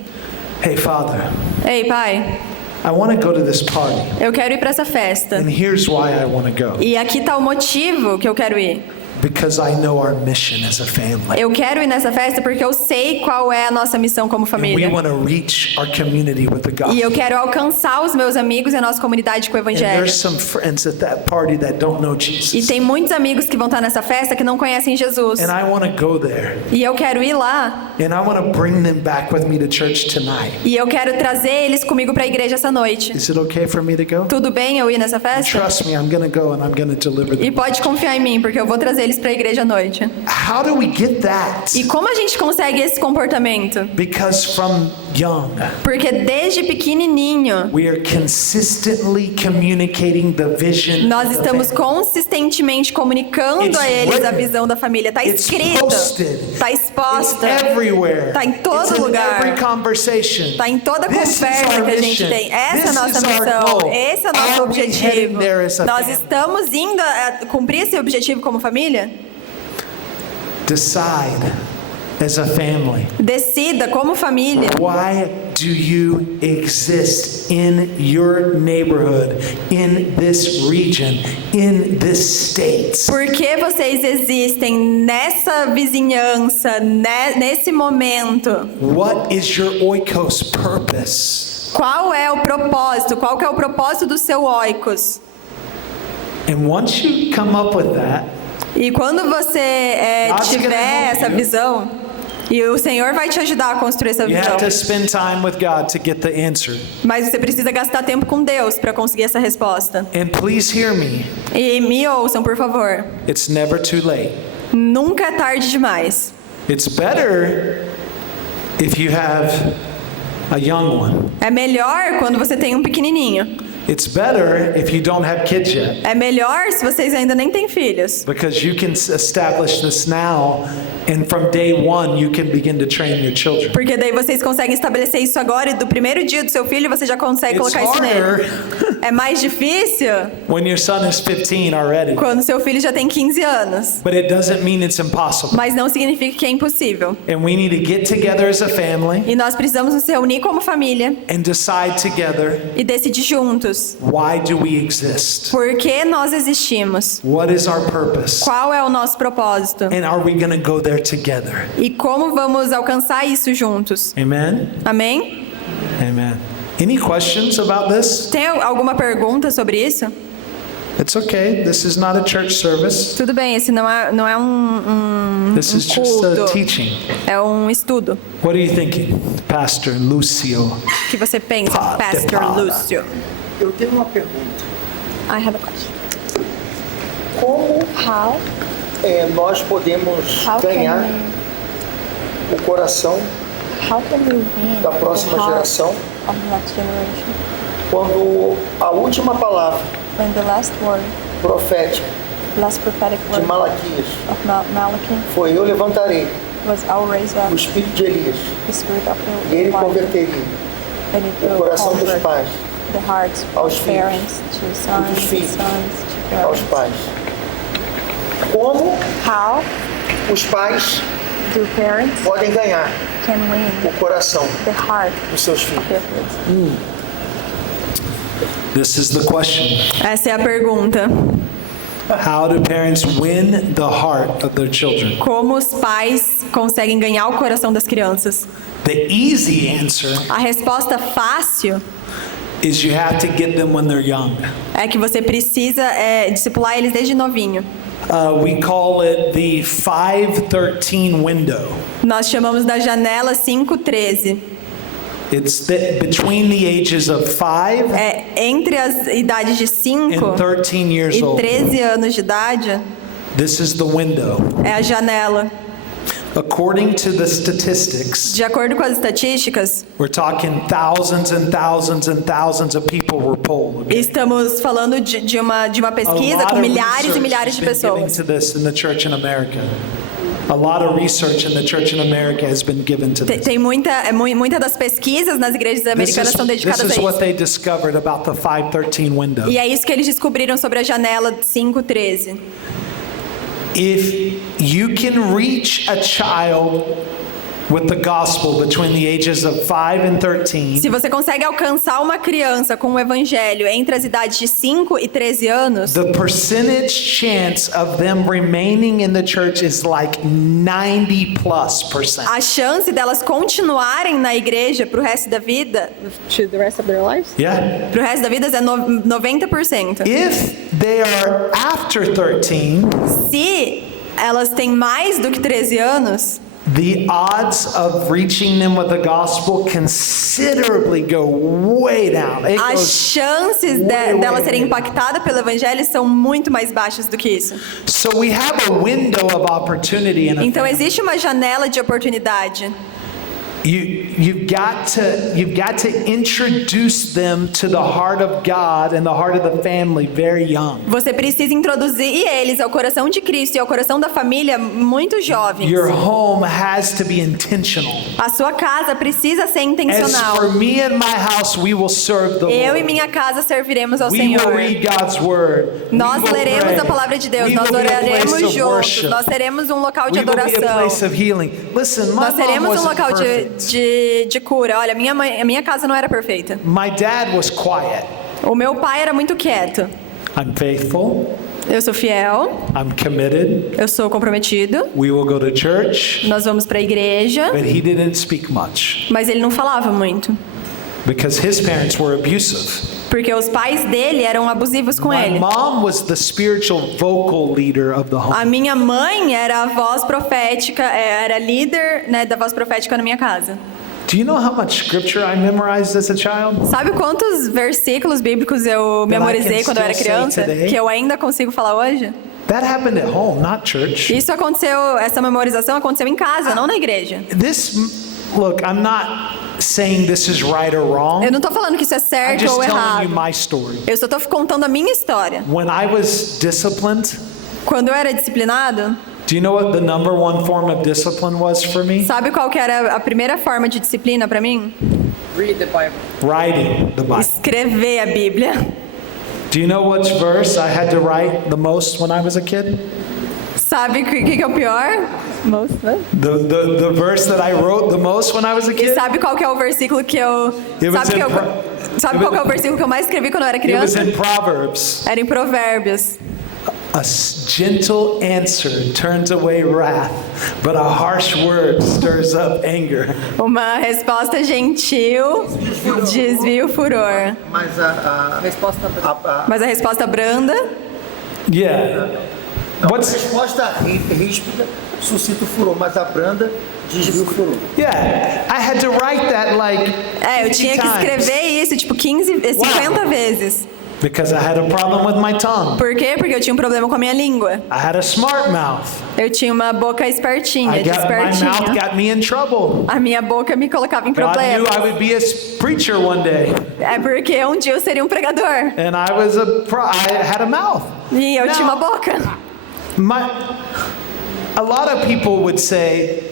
Hey, Father, Ei, pai, I want to go to this party, eu quero ir para essa festa. and here's why I want to go. E aqui está o motivo que eu quero ir. Because I know our mission as a family. Eu quero ir nessa festa porque eu sei qual é a nossa missão como And we família. want to reach our community with the E eu gospel. quero alcançar os meus amigos e a nossa comunidade com o And evangelho. there's some friends at that party that don't know E Jesus. tem muitos amigos que vão estar nessa festa que não conhecem Jesus. And I want to go there. E eu quero ir lá. And I want to bring them back with me to church tonight. E eu quero trazer eles comigo para a igreja essa noite. Is it okay for me to go? Tudo bem eu ir nessa festa? Trust me, I'm going to go and I'm going to deliver E them. pode confiar em mim, porque eu vou trazer eles para a igreja à noite. How do we get that? E como a gente consegue esse comportamento? Because from young, Porque desde pequenininho, we are consistently communicating the vision. nós of the estamos family. consistentemente comunicando It's a eles a written. visão da família. Está It's escrito, posted. está It's exposta, everywhere. Tá em todo It's lugar. in every conversation. está em toda This is conversa our que a gente mission. tem. Essa é a This nossa is our missão, goal. esse é o nosso Are we heading objetivo. there as a Nós family? estamos indo a cumprir esse objetivo como família? Decide as a family. Decida como família. Why do you exist in your neighborhood, in this region, in this state? Por que vocês existem nessa vizinhança, nesse momento? What is your oikos purpose? Qual é o propósito? Qual que é o propósito do seu oikos? And once you come up with that, E quando você God's gonna tiver help essa you. visão, e o Senhor vai te ajudar a construir essa you visão, have to spend time with God to get the answer. mas você precisa gastar tempo com Deus para conseguir essa resposta. And please hear me. E me ouçam, por favor. It's never too late. Nunca é tarde demais. It's better if you have a young one. É melhor quando você tem um pequenininho. It's better if you don't have kids yet. É melhor se vocês ainda nem têm filhos. Because you can establish this now, and from day one, you can begin to train your children. Porque daí vocês conseguem estabelecer isso agora e do primeiro dia do seu filho você já consegue It's colocar isso nele. harder É mais difícil when your son is 15 already, quando seu filho já tem 15 anos. but it doesn't mean it's impossible. Mas não significa que é impossível. And we need to get together as a family E nós precisamos nos reunir como família and decide together, e decidir juntos. why do we exist? Por que nós existimos? What is our purpose? Qual é o nosso propósito? And are we going to go there together? E como vamos alcançar isso juntos? Amen? Amém? Amen. Any questions about this? Tem alguma pergunta sobre isso? It's okay. This is not a church service. Tudo bem, esse não é um This is just a culto. teaching. É um estudo. What are you thinking, Pastor Lucio? O que você pensa, Pá, Pastor para. Lúcio? Eu tenho uma pergunta. I have a question. Como How? nós podemos How ganhar can o coração how can we win da próxima the heart geração of the next generation quando a última palavra when the last word, profética last prophetic de word Malaquias of Malachi foi: eu levantarei was I'll raise up o espírito de Elias the spirit of e ele the converteria and it o will coração dos convert pais the hearts aos of filhos, parents to sons, dos filhos sons to aos parents. pais. Como How os pais do parents podem ganhar can win o coração the heart dos seus filhos? of their kids? This is the question. Essa é a pergunta. How do parents win the heart of their children? Como os pais conseguem ganhar o coração das crianças? The easy answer A resposta fácil is you have to get them when they're young. é que você precisa discipular eles desde novinho. We call it the 5-13 window. Nós chamamos da janela 5-13. It's between the ages of 5 É entre as idades de 5 and 13 years e old. 13 anos de idade, This is the window. é a janela. According to the statistics, De acordo com as estatísticas, we're talking thousands and thousands and thousands of people were polled. Okay? estamos falando de uma A pesquisa lot com of milhares e research milhares has de been given pessoas. to this in the church in America. A lot of research in the church in America has been given to this. Tem muita das pesquisas nas igrejas This americanas são is dedicadas a what isso. they discovered about the 5-13 window. E é isso que eles descobriram sobre a janela 5-13. If you can reach a child with the gospel between the ages of 5 and 13, Se você consegue alcançar uma criança com o evangelho entre as idades de 5 e 13 anos, the percentage chance of them remaining in the church is like 90+%. a chance delas continuarem na igreja pro resto da vida, To the rest of their lives? Yeah. pro resto da vida é 90%. If they are after 13, Se elas têm mais do que 13 anos, the odds of reaching them with the gospel considerably go way down. It as goes chances delas serem impactadas pelo evangelho são muito mais baixas do que isso. So we have a window of opportunity in a Então family. existe uma janela de oportunidade. You've got to introduce them to the heart of God and the heart of the family very young. Você precisa introduzir eles ao coração de Cristo e ao coração da família muito jovens. Your home has to be intentional. A sua casa precisa ser As intencional. for me and my house, we will serve the Eu e Lord. minha casa serviremos ao We will Senhor. read God's word. Nós We will leremos pray. a palavra de Deus, We nós will be a place oraremos of juntos, worship. nós teremos um local de We will be a adoração. place of healing. Listen, my Nós mom teremos um wasn't local perfect. de cura. Olha, a minha casa não era perfeita. My dad was quiet. O meu pai era muito quieto. I'm faithful. Eu sou fiel, I'm committed. eu sou comprometido. We will go to church. Nós vamos para a igreja, But he didn't speak much mas ele não falava muito, because his parents were abusive. porque os pais dele eram abusivos com My ele. mom was the spiritual vocal leader of the home. A minha mãe era a voz profética, era líder, né, da voz profética na minha casa. Do you know how much scripture I memorized as a child? Sabe quantos versículos bíblicos eu memorizei quando eu era still say criança, today? que eu ainda consigo falar hoje? That happened at home, not church. Isso aconteceu, essa memorização aconteceu em casa, não na igreja. Look, I'm not saying this is right or wrong. Eu não tô falando que isso é I'm certo just ou telling errado. you my story. Eu só tô contando a minha história. When I was disciplined, Quando eu era disciplinado, do you know what the number one form of discipline was for me? sabe qual que era a primeira forma de disciplina pra mim? Read the Bible. Writing the Bible. Escrever a Bíblia. Do you know which verse I had to write the most when I was a kid? Sabe o que é o pior? Most of it. The verse that I wrote the most when I was a E kid? sabe qual que é o versículo que eu... It was Sabe, in sabe qual que é o versículo que eu mais escrevi quando eu era It was criança? in Proverbs. Era em Provérbios. A gentle answer turns away wrath, but a harsh word stirs up anger. Uma resposta gentil desvia o furor. Mas a resposta. Mas a resposta branda... Yeah. A What's resposta ríspida suscita o furor, mas a branda desvia o furor. yeah? I had to write that like eu 50 tinha que escrever isso, tipo, 50 vezes. because I had a problem with my tongue. Por quê? Porque eu tinha um problema com a minha língua. I had a smart mouth. Eu tinha uma boca espertinha, My mouth despertinha. got me in trouble. A minha boca me colocava em God knew problemas. I would be a preacher one day, É porque um dia eu seria um pregador. and I had a mouth. E eu Não. tinha uma boca. A lot of people would say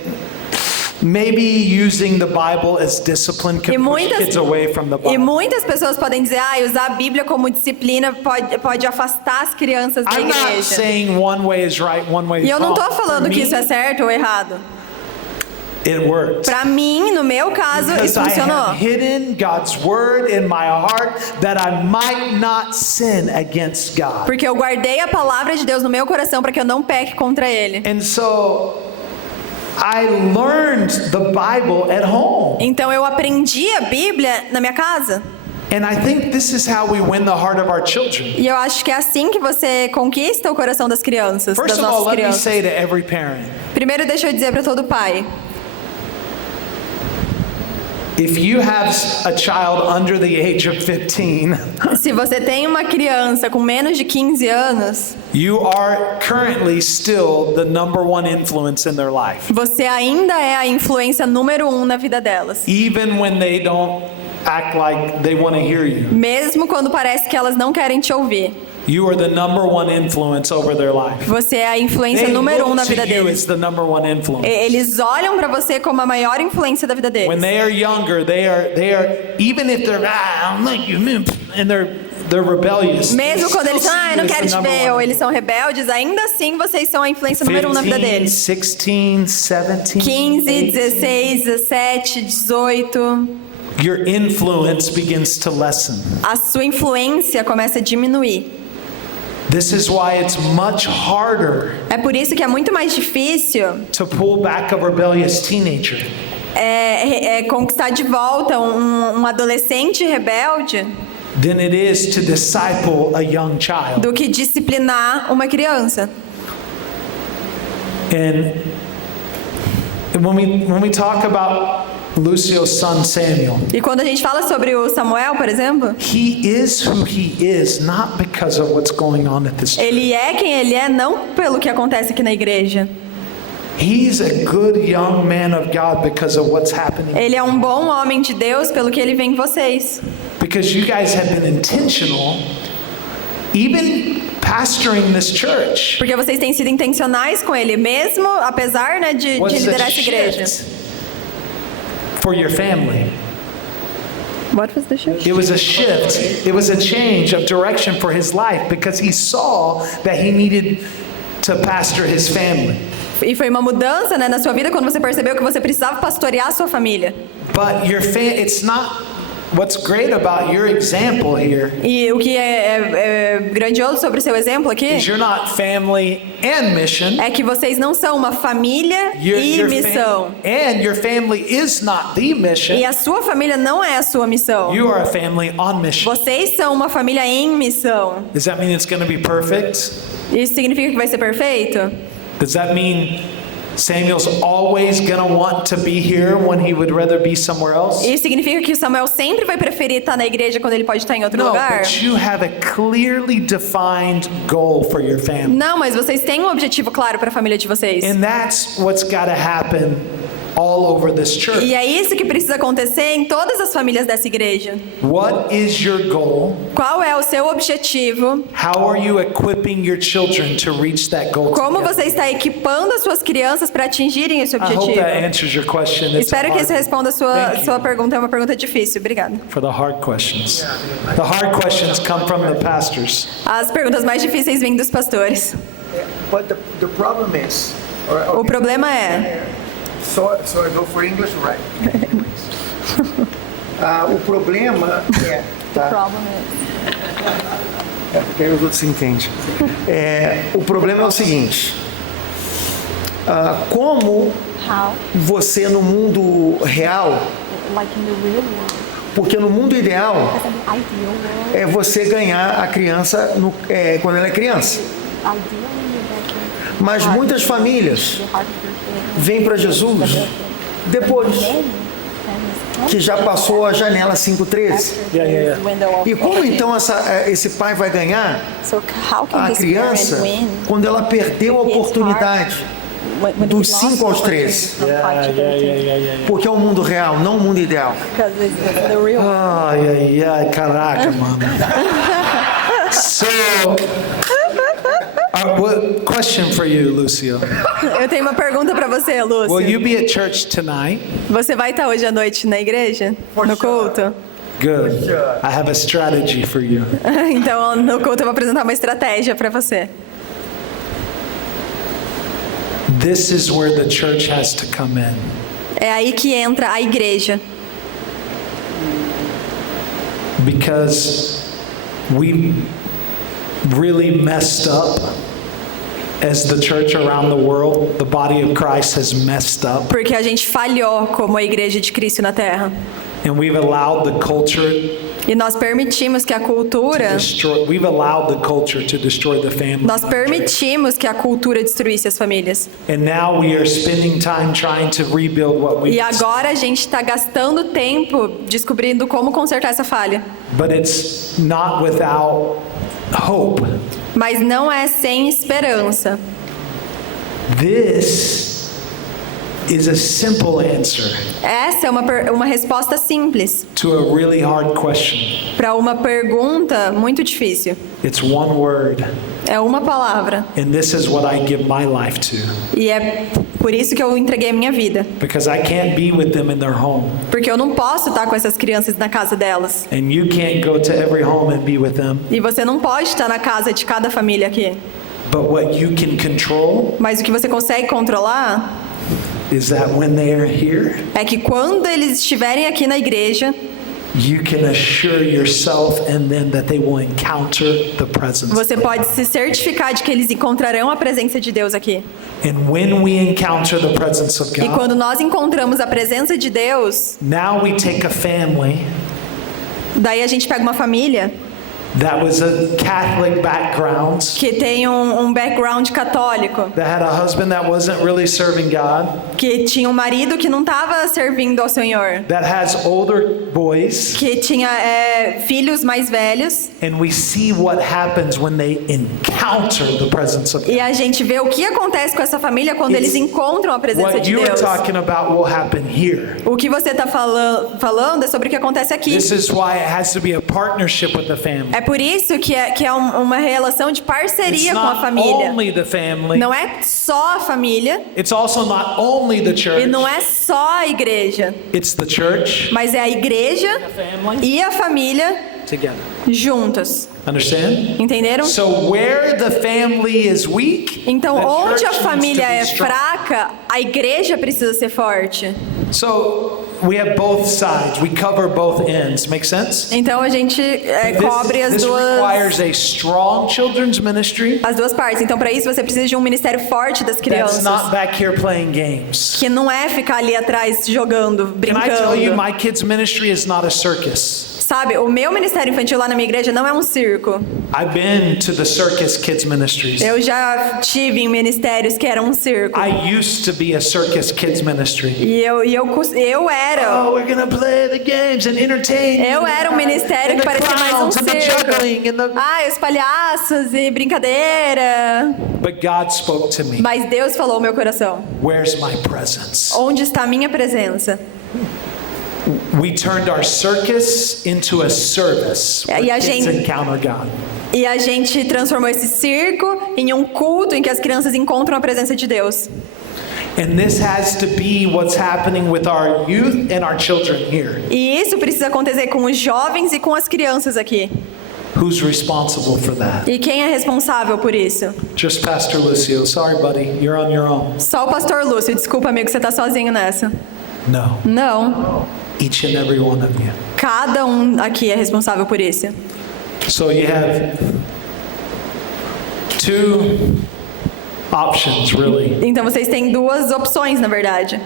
maybe using the Bible as discipline E can push kids away from the e Bible. muitas pessoas podem dizer, usar a Bíblia como disciplina pode afastar as crianças da I'm not igreja. saying one way is right, one way is E eu não wrong. tô falando For que me, isso é certo ou errado. It worked. Pra mim, no meu caso, Because isso I funcionou. have hidden God's word in my heart that I might not sin against God. Porque eu guardei a palavra de Deus no meu coração para que eu não peque contra ele. And so I learned the Bible at home. Então eu aprendi a Bíblia na minha casa. And I think this is how we win the heart of our children. E eu acho que é assim que você conquista o coração das crianças, First das of all, nossas let me crianças. say to every parent, Primeiro, deixa eu dizer para todo pai. if you have a child under the age of 15, Se você tem uma criança com menos de 15 anos, you are currently still the number one influence in their life. você ainda é a influência número 1 na vida delas. Even when they don't act like they want to hear you. Mesmo quando parece que elas não querem te ouvir. You are the number one influence over their life. Você é a influência They número 1 look na to vida you deles. as the number one influence. Eles olham para você como a maior influência da vida When deles. they are younger, they are even if they're I don't like you, and they're rebellious. Mesmo they quando eles still falam, see eu não you as quero the te number ver, ou one. eles são rebeldes, ainda assim vocês são a influência número 1 na vida 15, deles. 16, 17. 15, 16, 17, 18. Your influence begins to lessen. A sua influência começa a diminuir. This is why it's much harder É por isso que é muito mais difícil to pull back a rebellious teenager conquistar de volta um adolescente rebelde than it is to disciple a young child. do que disciplinar uma criança. And when we talk about Lucio's son Samuel, E quando a gente fala sobre o Samuel, por exemplo, he is who he is not because of what's going on at this church. ele é quem ele é não pelo que acontece aqui na igreja. He's a good young man of God because of what's happening. Ele é um bom homem de Deus pelo que ele vê em vocês. Because you guys have been intentional, even pastoring this church. Porque vocês têm sido intencionais com ele, mesmo apesar, né, de Was a liderar essa igreja. shift for your family. What was the shift? It was a shift. It was a change of direction for his life because he saw that he needed to pastor his family. E foi uma mudança, né, na sua vida quando você percebeu que você precisava pastorear a sua família. But it's not what's great about your example here E o que é grandioso sobre o seu exemplo aqui is you're not family and mission. é que vocês não são uma família e missão. And your family is not the mission. E a sua família não é a sua missão. You are a family on mission. Vocês são uma família em missão. Does that mean it's going to be perfect? Isso significa que vai ser perfeito? Does that mean Samuel's always going to want to be here when he would rather be somewhere else? Isso significa que o Samuel sempre vai preferir estar na igreja quando ele pode estar em outro No, lugar? but you have a clearly defined goal for your family. Não, mas vocês têm um objetivo claro para a família de vocês. And that's what's got to happen all over this church. E é isso que precisa acontecer em todas as famílias dessa igreja. What is your goal? Qual é o seu objetivo? How are you equipping your children to reach that goal? Como together? você está equipando as suas crianças para atingirem esse I hope objetivo? that answers your question. It's Espero que hard. isso responda a Thank you sua pergunta. É uma pergunta difícil. Obrigada. for the hard questions. The hard questions come from the pastors. As perguntas mais difíceis vêm dos pastores. But the problem is, O problema é... so I go for English, right? O problema é, tá? Problem is. Porque aí os outros se entendem. O problema é o seguinte: como How? você no mundo real, Like in the real world. porque no mundo ideal Because in the ideal world, é você ganhar a criança quando ela é criança. ideally you get Mas muitas famílias the heart of your kid. vêm para Jesus depois Then families que já passou a janela 513. Yeah. window of E como então esse pai vai ganhar So how can a this criança parent win quando ela perdeu a oportunidade when dos he lost 5 aos the 13? opportunity from 5 to 13? Porque é o mundo real, não o mundo ideal. Because it's the real Ai, caraca, mano. So, what question for you, Lucio? Eu tenho uma pergunta para você, Will Lúcio. you be at church tonight? Você vai estar hoje à noite na igreja? No culto? Good. I have a strategy for you. Então, no culto eu vou apresentar uma estratégia para você. This is where the church has to come in. É aí que entra a igreja. Because we really messed up as the church around the world. The body of Christ has messed up. Porque a gente falhou como a igreja de Cristo na Terra. And we've allowed the culture E nós permitimos que a cultura, we've allowed the culture to destroy the family. nós permitimos que a cultura destruísse as famílias. And now we are spending time trying to rebuild what we E agora a gente está gastando tempo descobrindo como consertar essa falha. But it's not without hope. Mas não é sem esperança. This is a simple answer Essa é uma resposta simples to a really hard question. para uma pergunta muito difícil. It's one word, É uma palavra. and this is what I give my life to. E é por isso que eu entreguei a minha vida. Because I can't be with them in their home, Porque eu não posso estar com essas crianças na casa delas. and you can't go to every home and be with them. E você não pode estar na casa de cada família aqui. But what you can control Mas o que você consegue controlar is that when they are here, é que quando eles estiverem aqui na igreja, you can assure yourself and them that they will encounter the presence. você pode se certificar de que eles encontrarão a presença de Deus aqui. And when we encounter the presence of E God, quando nós encontramos a presença de Deus, now we take a family daí a gente pega uma família that was a Catholic background, que tem um background católico, that had a husband that wasn't really serving God, que tinha um marido que não estava servindo ao Senhor, that has older boys, que tinha filhos mais velhos, and we see what happens when they encounter the presence of God. e a gente vê o que acontece com essa família quando eles encontram a presença What de you are Deus. talking about will happen here. O que você está falando é sobre o que acontece aqui. This is why it has to be a partnership with the family. É por isso que é uma relação de It's parceria com a not família. only the family, Não é só a família it's also not only the e church, não é só a igreja, it's the church, mas é a igreja the family, e a família together. juntas. Understand? Entenderam? So where the family is weak, Então, the onde church a needs to família be é strong. fraca, a igreja precisa ser forte. So we have both sides. We cover both ends. Make sense? Então a gente cobre This requires a strong children's ministry as duas partes. Então, para isso, você precisa de um ministério forte das that's crianças. not back here playing games. Que não é ficar ali atrás jogando, Can I tell you, brincando. my kids' ministry is not a circus. Sabe, o meu ministério infantil lá na minha igreja não é um circo. I've been to the circus kids ministries. Eu já tive em ministérios que eram um circo. I used to be a circus kids ministry. E eu era. Oh, we're gonna play the games and entertain. Eu era um ministério And que the parecia mais um clowns and the juggling circo. and the... Ai, os palhaços e brincadeira. But God spoke to me. Mas Deus falou ao meu coração. Where's my presence? Onde está a minha presença? We turned our circus into a service where E a kids gente- encounter God. E a gente transformou esse circo em um culto em que as crianças encontram a presença de Deus. And this has to be what's happening with our youth and our children here. E isso precisa acontecer com os jovens e com as crianças aqui. Who's responsible for that? E quem é responsável por isso? Just Pastor Lucio. Sorry, buddy. You're on your own. Só o pastor Lúcio. Desculpa, amigo, você tá sozinho nessa. No. Não. Each and every one of you. Cada um aqui é responsável por isso. So you have two options, really. Então vocês têm duas opções, na verdade.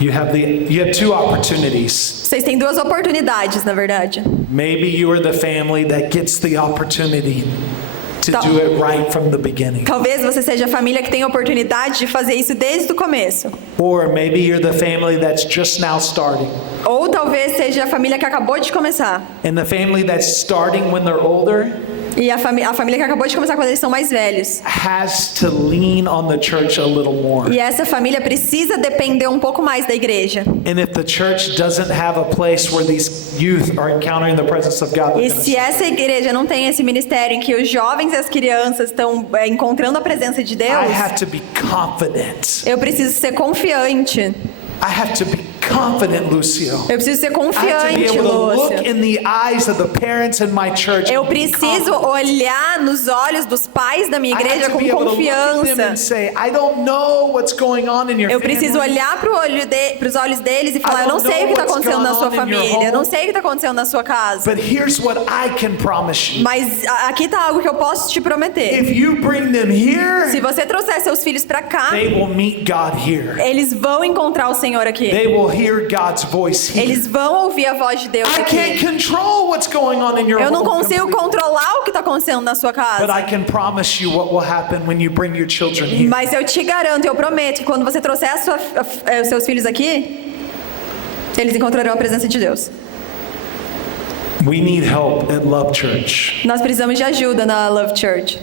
You have two opportunities. Vocês têm duas oportunidades, na verdade. Maybe you are the family that gets the opportunity to Tá. do it right from the beginning. Talvez você seja a família que tem a oportunidade de fazer isso desde o começo. Or maybe you're the family that's just now starting. Ou talvez seja a família que acabou de começar. And the family that's starting when they're older E a família que acabou de começar quando eles são mais velhos. has to lean on the church a little more. E essa família precisa depender um pouco mais da igreja. And if the church doesn't have a place where these youth are encountering the presence of God, E se essa igreja não tem esse ministério em que os jovens e as crianças estão encontrando a presença de Deus, I have to be confident. eu preciso ser confiante. I have to be confident, Lucio. Eu preciso ser I have to be confiante, able to look Lúcio. in the eyes of the parents in my church. Eu and be preciso confident. olhar nos olhos dos pais da minha I have igreja to com be able to look at them and confiança. say, I don't know what's going on in your Eu preciso family. olhar para os olhos deles e falar: eu não don't sei o que está know what's acontecendo na going sua on in your família, eu não home. sei o que está acontecendo na sua casa. But here's what I can promise you. Mas aqui está algo que eu posso te prometer. If you bring them here, Se você trouxer seus filhos para cá, they will meet God here. eles vão encontrar o Senhor aqui. They will hear God's voice here. Eles vão ouvir a voz de Deus I can't aqui. control what's going on in your Eu não home consigo completely, controlar o que está acontecendo na sua but casa. I can promise you what will happen when you bring your children here. Mas eu te garanto, eu prometo que quando você trouxer os seus filhos aqui, eles encontrarão a presença de Deus. We need help at Love Church. Nós precisamos de ajuda na Love Church.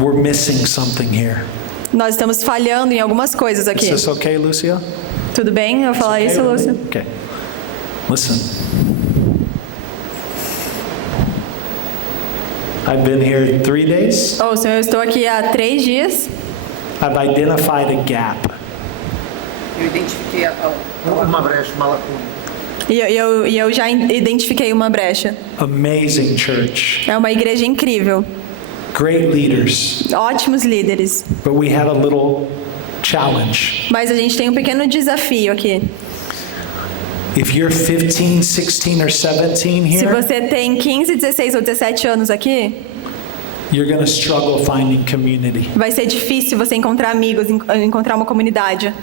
We're missing something here. Nós estamos falhando em algumas coisas Is aqui. this okay, Lucia? Tudo bem eu falar isso, Lúcio? Okay. Listen. I've been here 3 days. Ouçam, eu estou aqui há 3 dias. I've identified a gap. Eu identifiquei uma brecha, uma lacuna. E eu já identifiquei uma brecha. Amazing church. É uma igreja incrível. Great leaders. Ótimos líderes. But we have a little challenge. Mas a gente tem um pequeno desafio aqui. If you're 15, 16, or 17 Se here, você tem 15, 16 ou 17 anos aqui, you're going to struggle finding community. vai ser difícil você encontrar amigos, encontrar uma comunidade.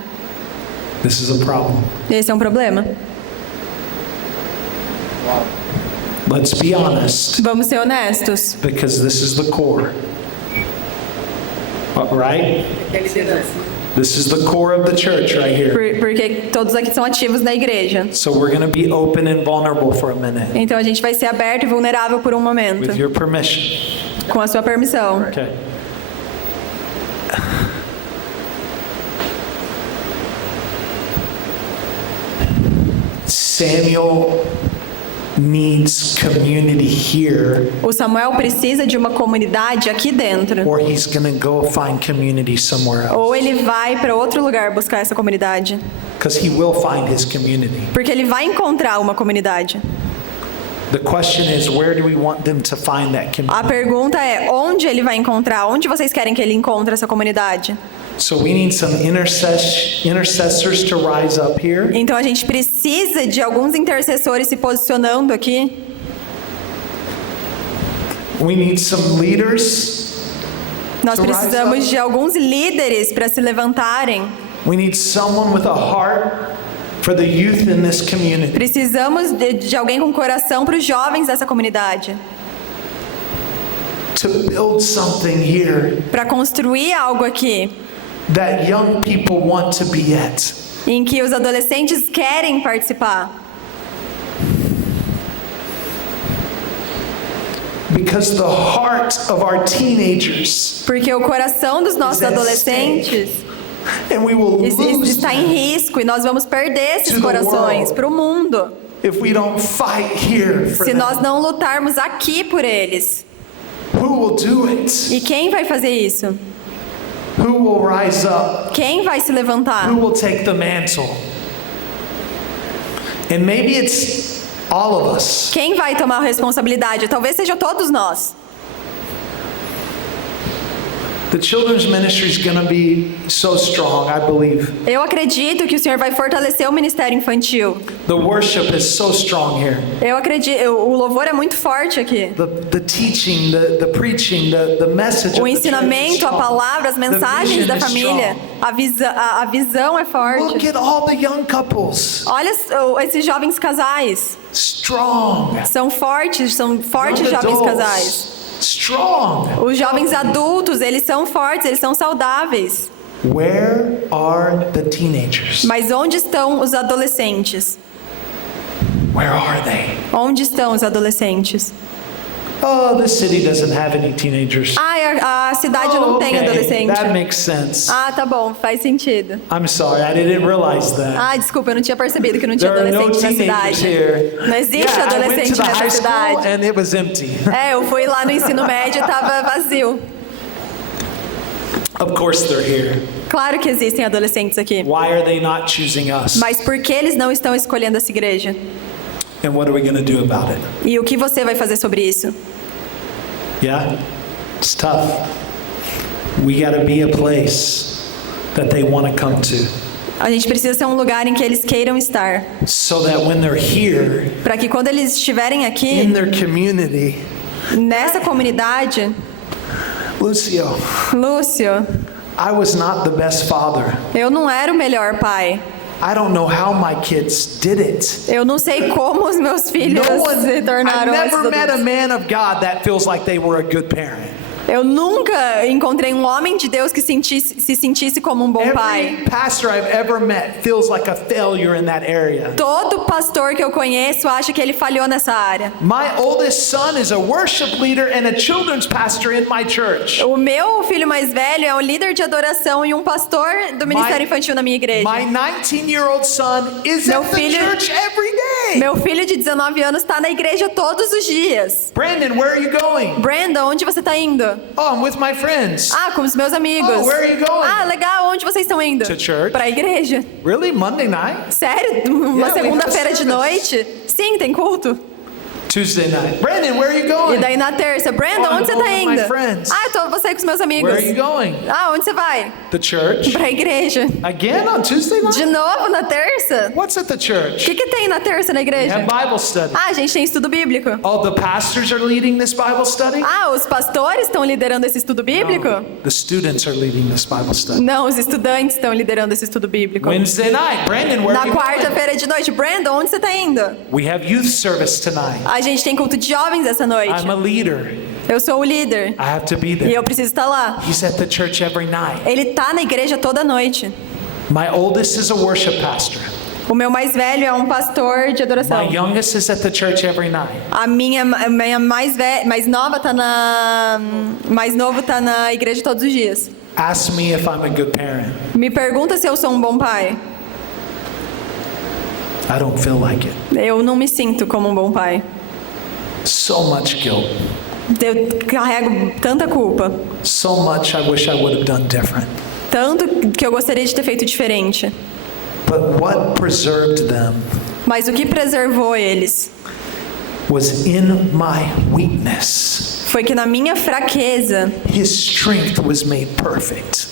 This is a problem. Esse é um problema. Let's be honest, Vamos ser honestos. because this is the core. Right? This is the core of the church right here. Porque todos aqui são ativos na igreja. So we're going to be open and vulnerable for a minute, Então a gente vai ser aberto e vulnerável por um momento. with your permission. Com a sua permissão. Okay. Samuel needs community here, O Samuel precisa de uma comunidade aqui dentro. or he's going to go find community somewhere else. Ou ele vai para outro lugar buscar essa comunidade. Because he will find his community. Porque ele vai encontrar uma comunidade. The question is, where do we want them to find that community? A pergunta é, onde ele vai encontrar? Onde vocês querem que ele encontre essa comunidade? So we need some intercessors to rise up here. Então a gente precisa de alguns intercessores se posicionando aqui. We need some leaders. Nós To rise precisamos up. de alguns líderes para se levantarem. We need someone with a heart for the youth in this community. Precisamos de alguém com coração para os jovens dessa comunidade. To build something here Para construir algo aqui that young people want to be at. em que os adolescentes querem participar. Because the heart of our teenagers, Porque o coração dos nossos Is at adolescentes and we will lose está em them risco e nós vamos perder esses To the corações world. para o mundo. if we don't fight here for Se them. nós não lutarmos aqui por eles. Who will do it? E quem vai fazer isso? Who will rise up? Quem vai se levantar? Who will take the mantle? And maybe it's all of us. Quem vai tomar a responsabilidade? Talvez sejam todos nós. The children's ministry is going to be so strong, I believe. Eu acredito que o Senhor vai fortalecer o ministério infantil. The worship is so strong here. Eu acredito, o louvor é muito forte aqui. The teaching, the preaching, the message O of the church is ensinamento, a strong. palavra, as The mensagens vision da is família, strong. a visão é Look forte. at all the young couples. Olha esses jovens casais. Strong. São fortes Young jovens adults, casais. Strong. Os jovens adultos, eles são fortes, eles são saudáveis. Where are the teenagers? Mas onde estão os adolescentes? Where are they? Onde estão os adolescentes? Oh, this city doesn't have any teenagers. A cidade não tem adolescente. That makes sense. Ah, tá bom, faz sentido. I'm sorry, I didn't realize that. Ah, desculpa, eu não tinha percebido que não tinha There are no adolescente na teenagers cidade. here. Não existe Yeah, I went adolescente to the nessa high school cidade. and it was empty. É, eu fui lá no ensino médio e tava vazio. Of course they're here. Claro que existem adolescentes aqui. Why are they not choosing us? Mas por que eles não estão escolhendo essa igreja? And what are we going to do about it? E o que você vai fazer sobre isso? Yeah? It's tough. We got to be a place that they want to come to. A gente precisa ser um lugar em que eles queiram estar. So that when they're here, Para que quando eles estiverem in aqui, their community, nessa comunidade, Lucio, Lúcio, I was not the best father. eu não era o melhor pai. I don't know how my kids did it. Eu não sei como os meus filhos se I've tornaram esses never met a adultos. man of God that feels like they were a good parent. Eu nunca encontrei um homem de Deus que se sentisse como um bom pai. Every pastor I've ever met feels like a failure in that area. Todo pastor que eu conheço acha que ele falhou nessa área. My oldest son is a worship leader and a children's pastor in my church. O meu filho mais velho é um líder de adoração e um pastor do ministério infantil na minha igreja. My 19-year-old son is Meu at the filho- church every day. Meu filho de 19 anos está na igreja todos os dias. Brandon, where are you going? Brandon, onde você está indo? Oh, I'm with my friends. Ah, com os meus amigos. Oh, where are you going? Ah, legal, onde vocês estão indo? To church. Para a igreja. Really? Monday night? Sério? Uma Yeah, we segunda-feira have de service. noite? Sim, tem culto. Tuesday night. Brandon, where are you E going? daí na terça, Brandon, Oh, I'm onde você está going with my indo? friends. Ah, eu vou sair com os meus amigos. Where are you going? Ah, onde você vai? The church. Para a igreja. Again on Tuesday night? De novo na terça? What's at the O church? que tem na terça na We igreja? have Bible study. Ah, a gente tem estudo bíblico. Oh, the pastors are leading this Bible study? Ah, os pastores estão liderando esse estudo bíblico? The students are leading this Bible study. Não, os estudantes estão liderando esse estudo bíblico. Wednesday night. Brandon, where Na are you going? quarta-feira de noite, Brandon, onde você está indo? We have youth service tonight. A gente tem culto de jovens essa noite. I'm a leader. Eu sou o líder I have to be e there. eu preciso estar lá. He's at the church every night. Ele tá na igreja toda noite. My oldest is a worship pastor. O meu mais velho é um pastor de adoração. My youngest is at the church every night. A minha mais nova tá mais novo tá na igreja todos os dias. Ask me if I'm a good parent. Me pergunta se eu sou um bom pai. I don't feel like it. Eu não me sinto como um bom pai. So much guilt. Eu carrego tanta culpa, So much I wish I would have done different. tanto que eu gostaria de ter feito diferente. But what preserved them Mas o que preservou eles was in my weakness. foi que na minha fraqueza His strength was made perfect.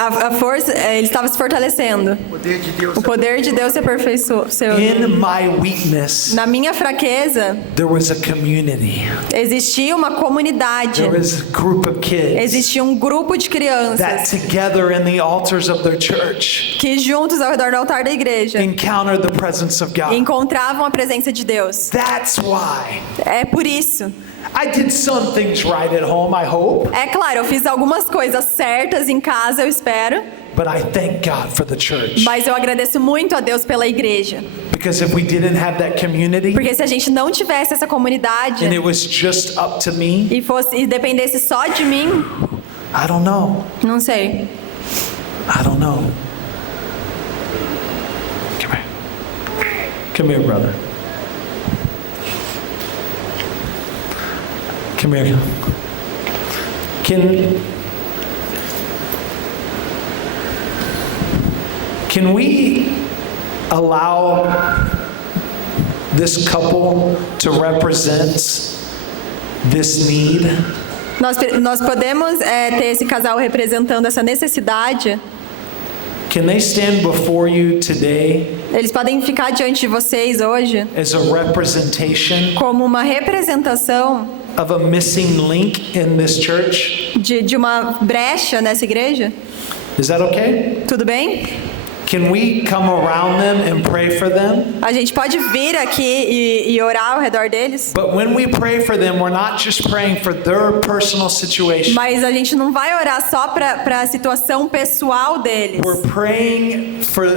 a força, ele estava se fortalecendo. O poder de Deus. O poder de Deus se aperfeiçoou. In my weakness, Na minha fraqueza there was a community. existia uma comunidade, There was a group of kids existia um grupo de that crianças together in the altars of their church que juntos ao redor do altar da igreja encountered the presence of God. encontravam a presença de Deus. That's why É por isso. I did some things right at home, I hope, É claro, eu fiz algumas coisas certas em casa, eu espero, but I thank God for the church. mas eu agradeço muito a Deus pela igreja. Because if we didn't have that community Porque se a gente não tivesse essa comunidade and it was just up to me, e dependesse só de mim, I don't know. não sei. I don't know. Come here. Come here, brother. Come here. Can we allow this couple to represent this need? Nós podemos ter esse casal representando essa necessidade. Can they stand before you today Eles podem ficar diante de vocês hoje as a representation como uma representação of a missing link in this church? de uma brecha nessa igreja? Is that okay? Tudo bem? Can we come around them and pray for them? A gente pode vir aqui e orar ao redor deles, But when we pray for them, we're not just praying for their personal situation. mas a gente não vai orar só para a situação pessoal deles. We're praying for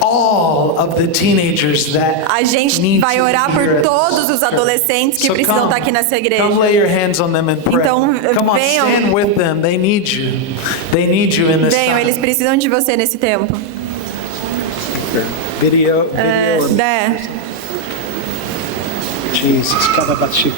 all of the teenagers that A gente need vai to orar be por here at todos this os church. adolescentes que So precisam estar aqui nessa igreja. Come lay your hands on them and pray. Então, Come on, venham. stand with them. They need you. They need you in this Venham, eles time. precisam de você nesse tempo. Video. Né? Jesus, cada batica.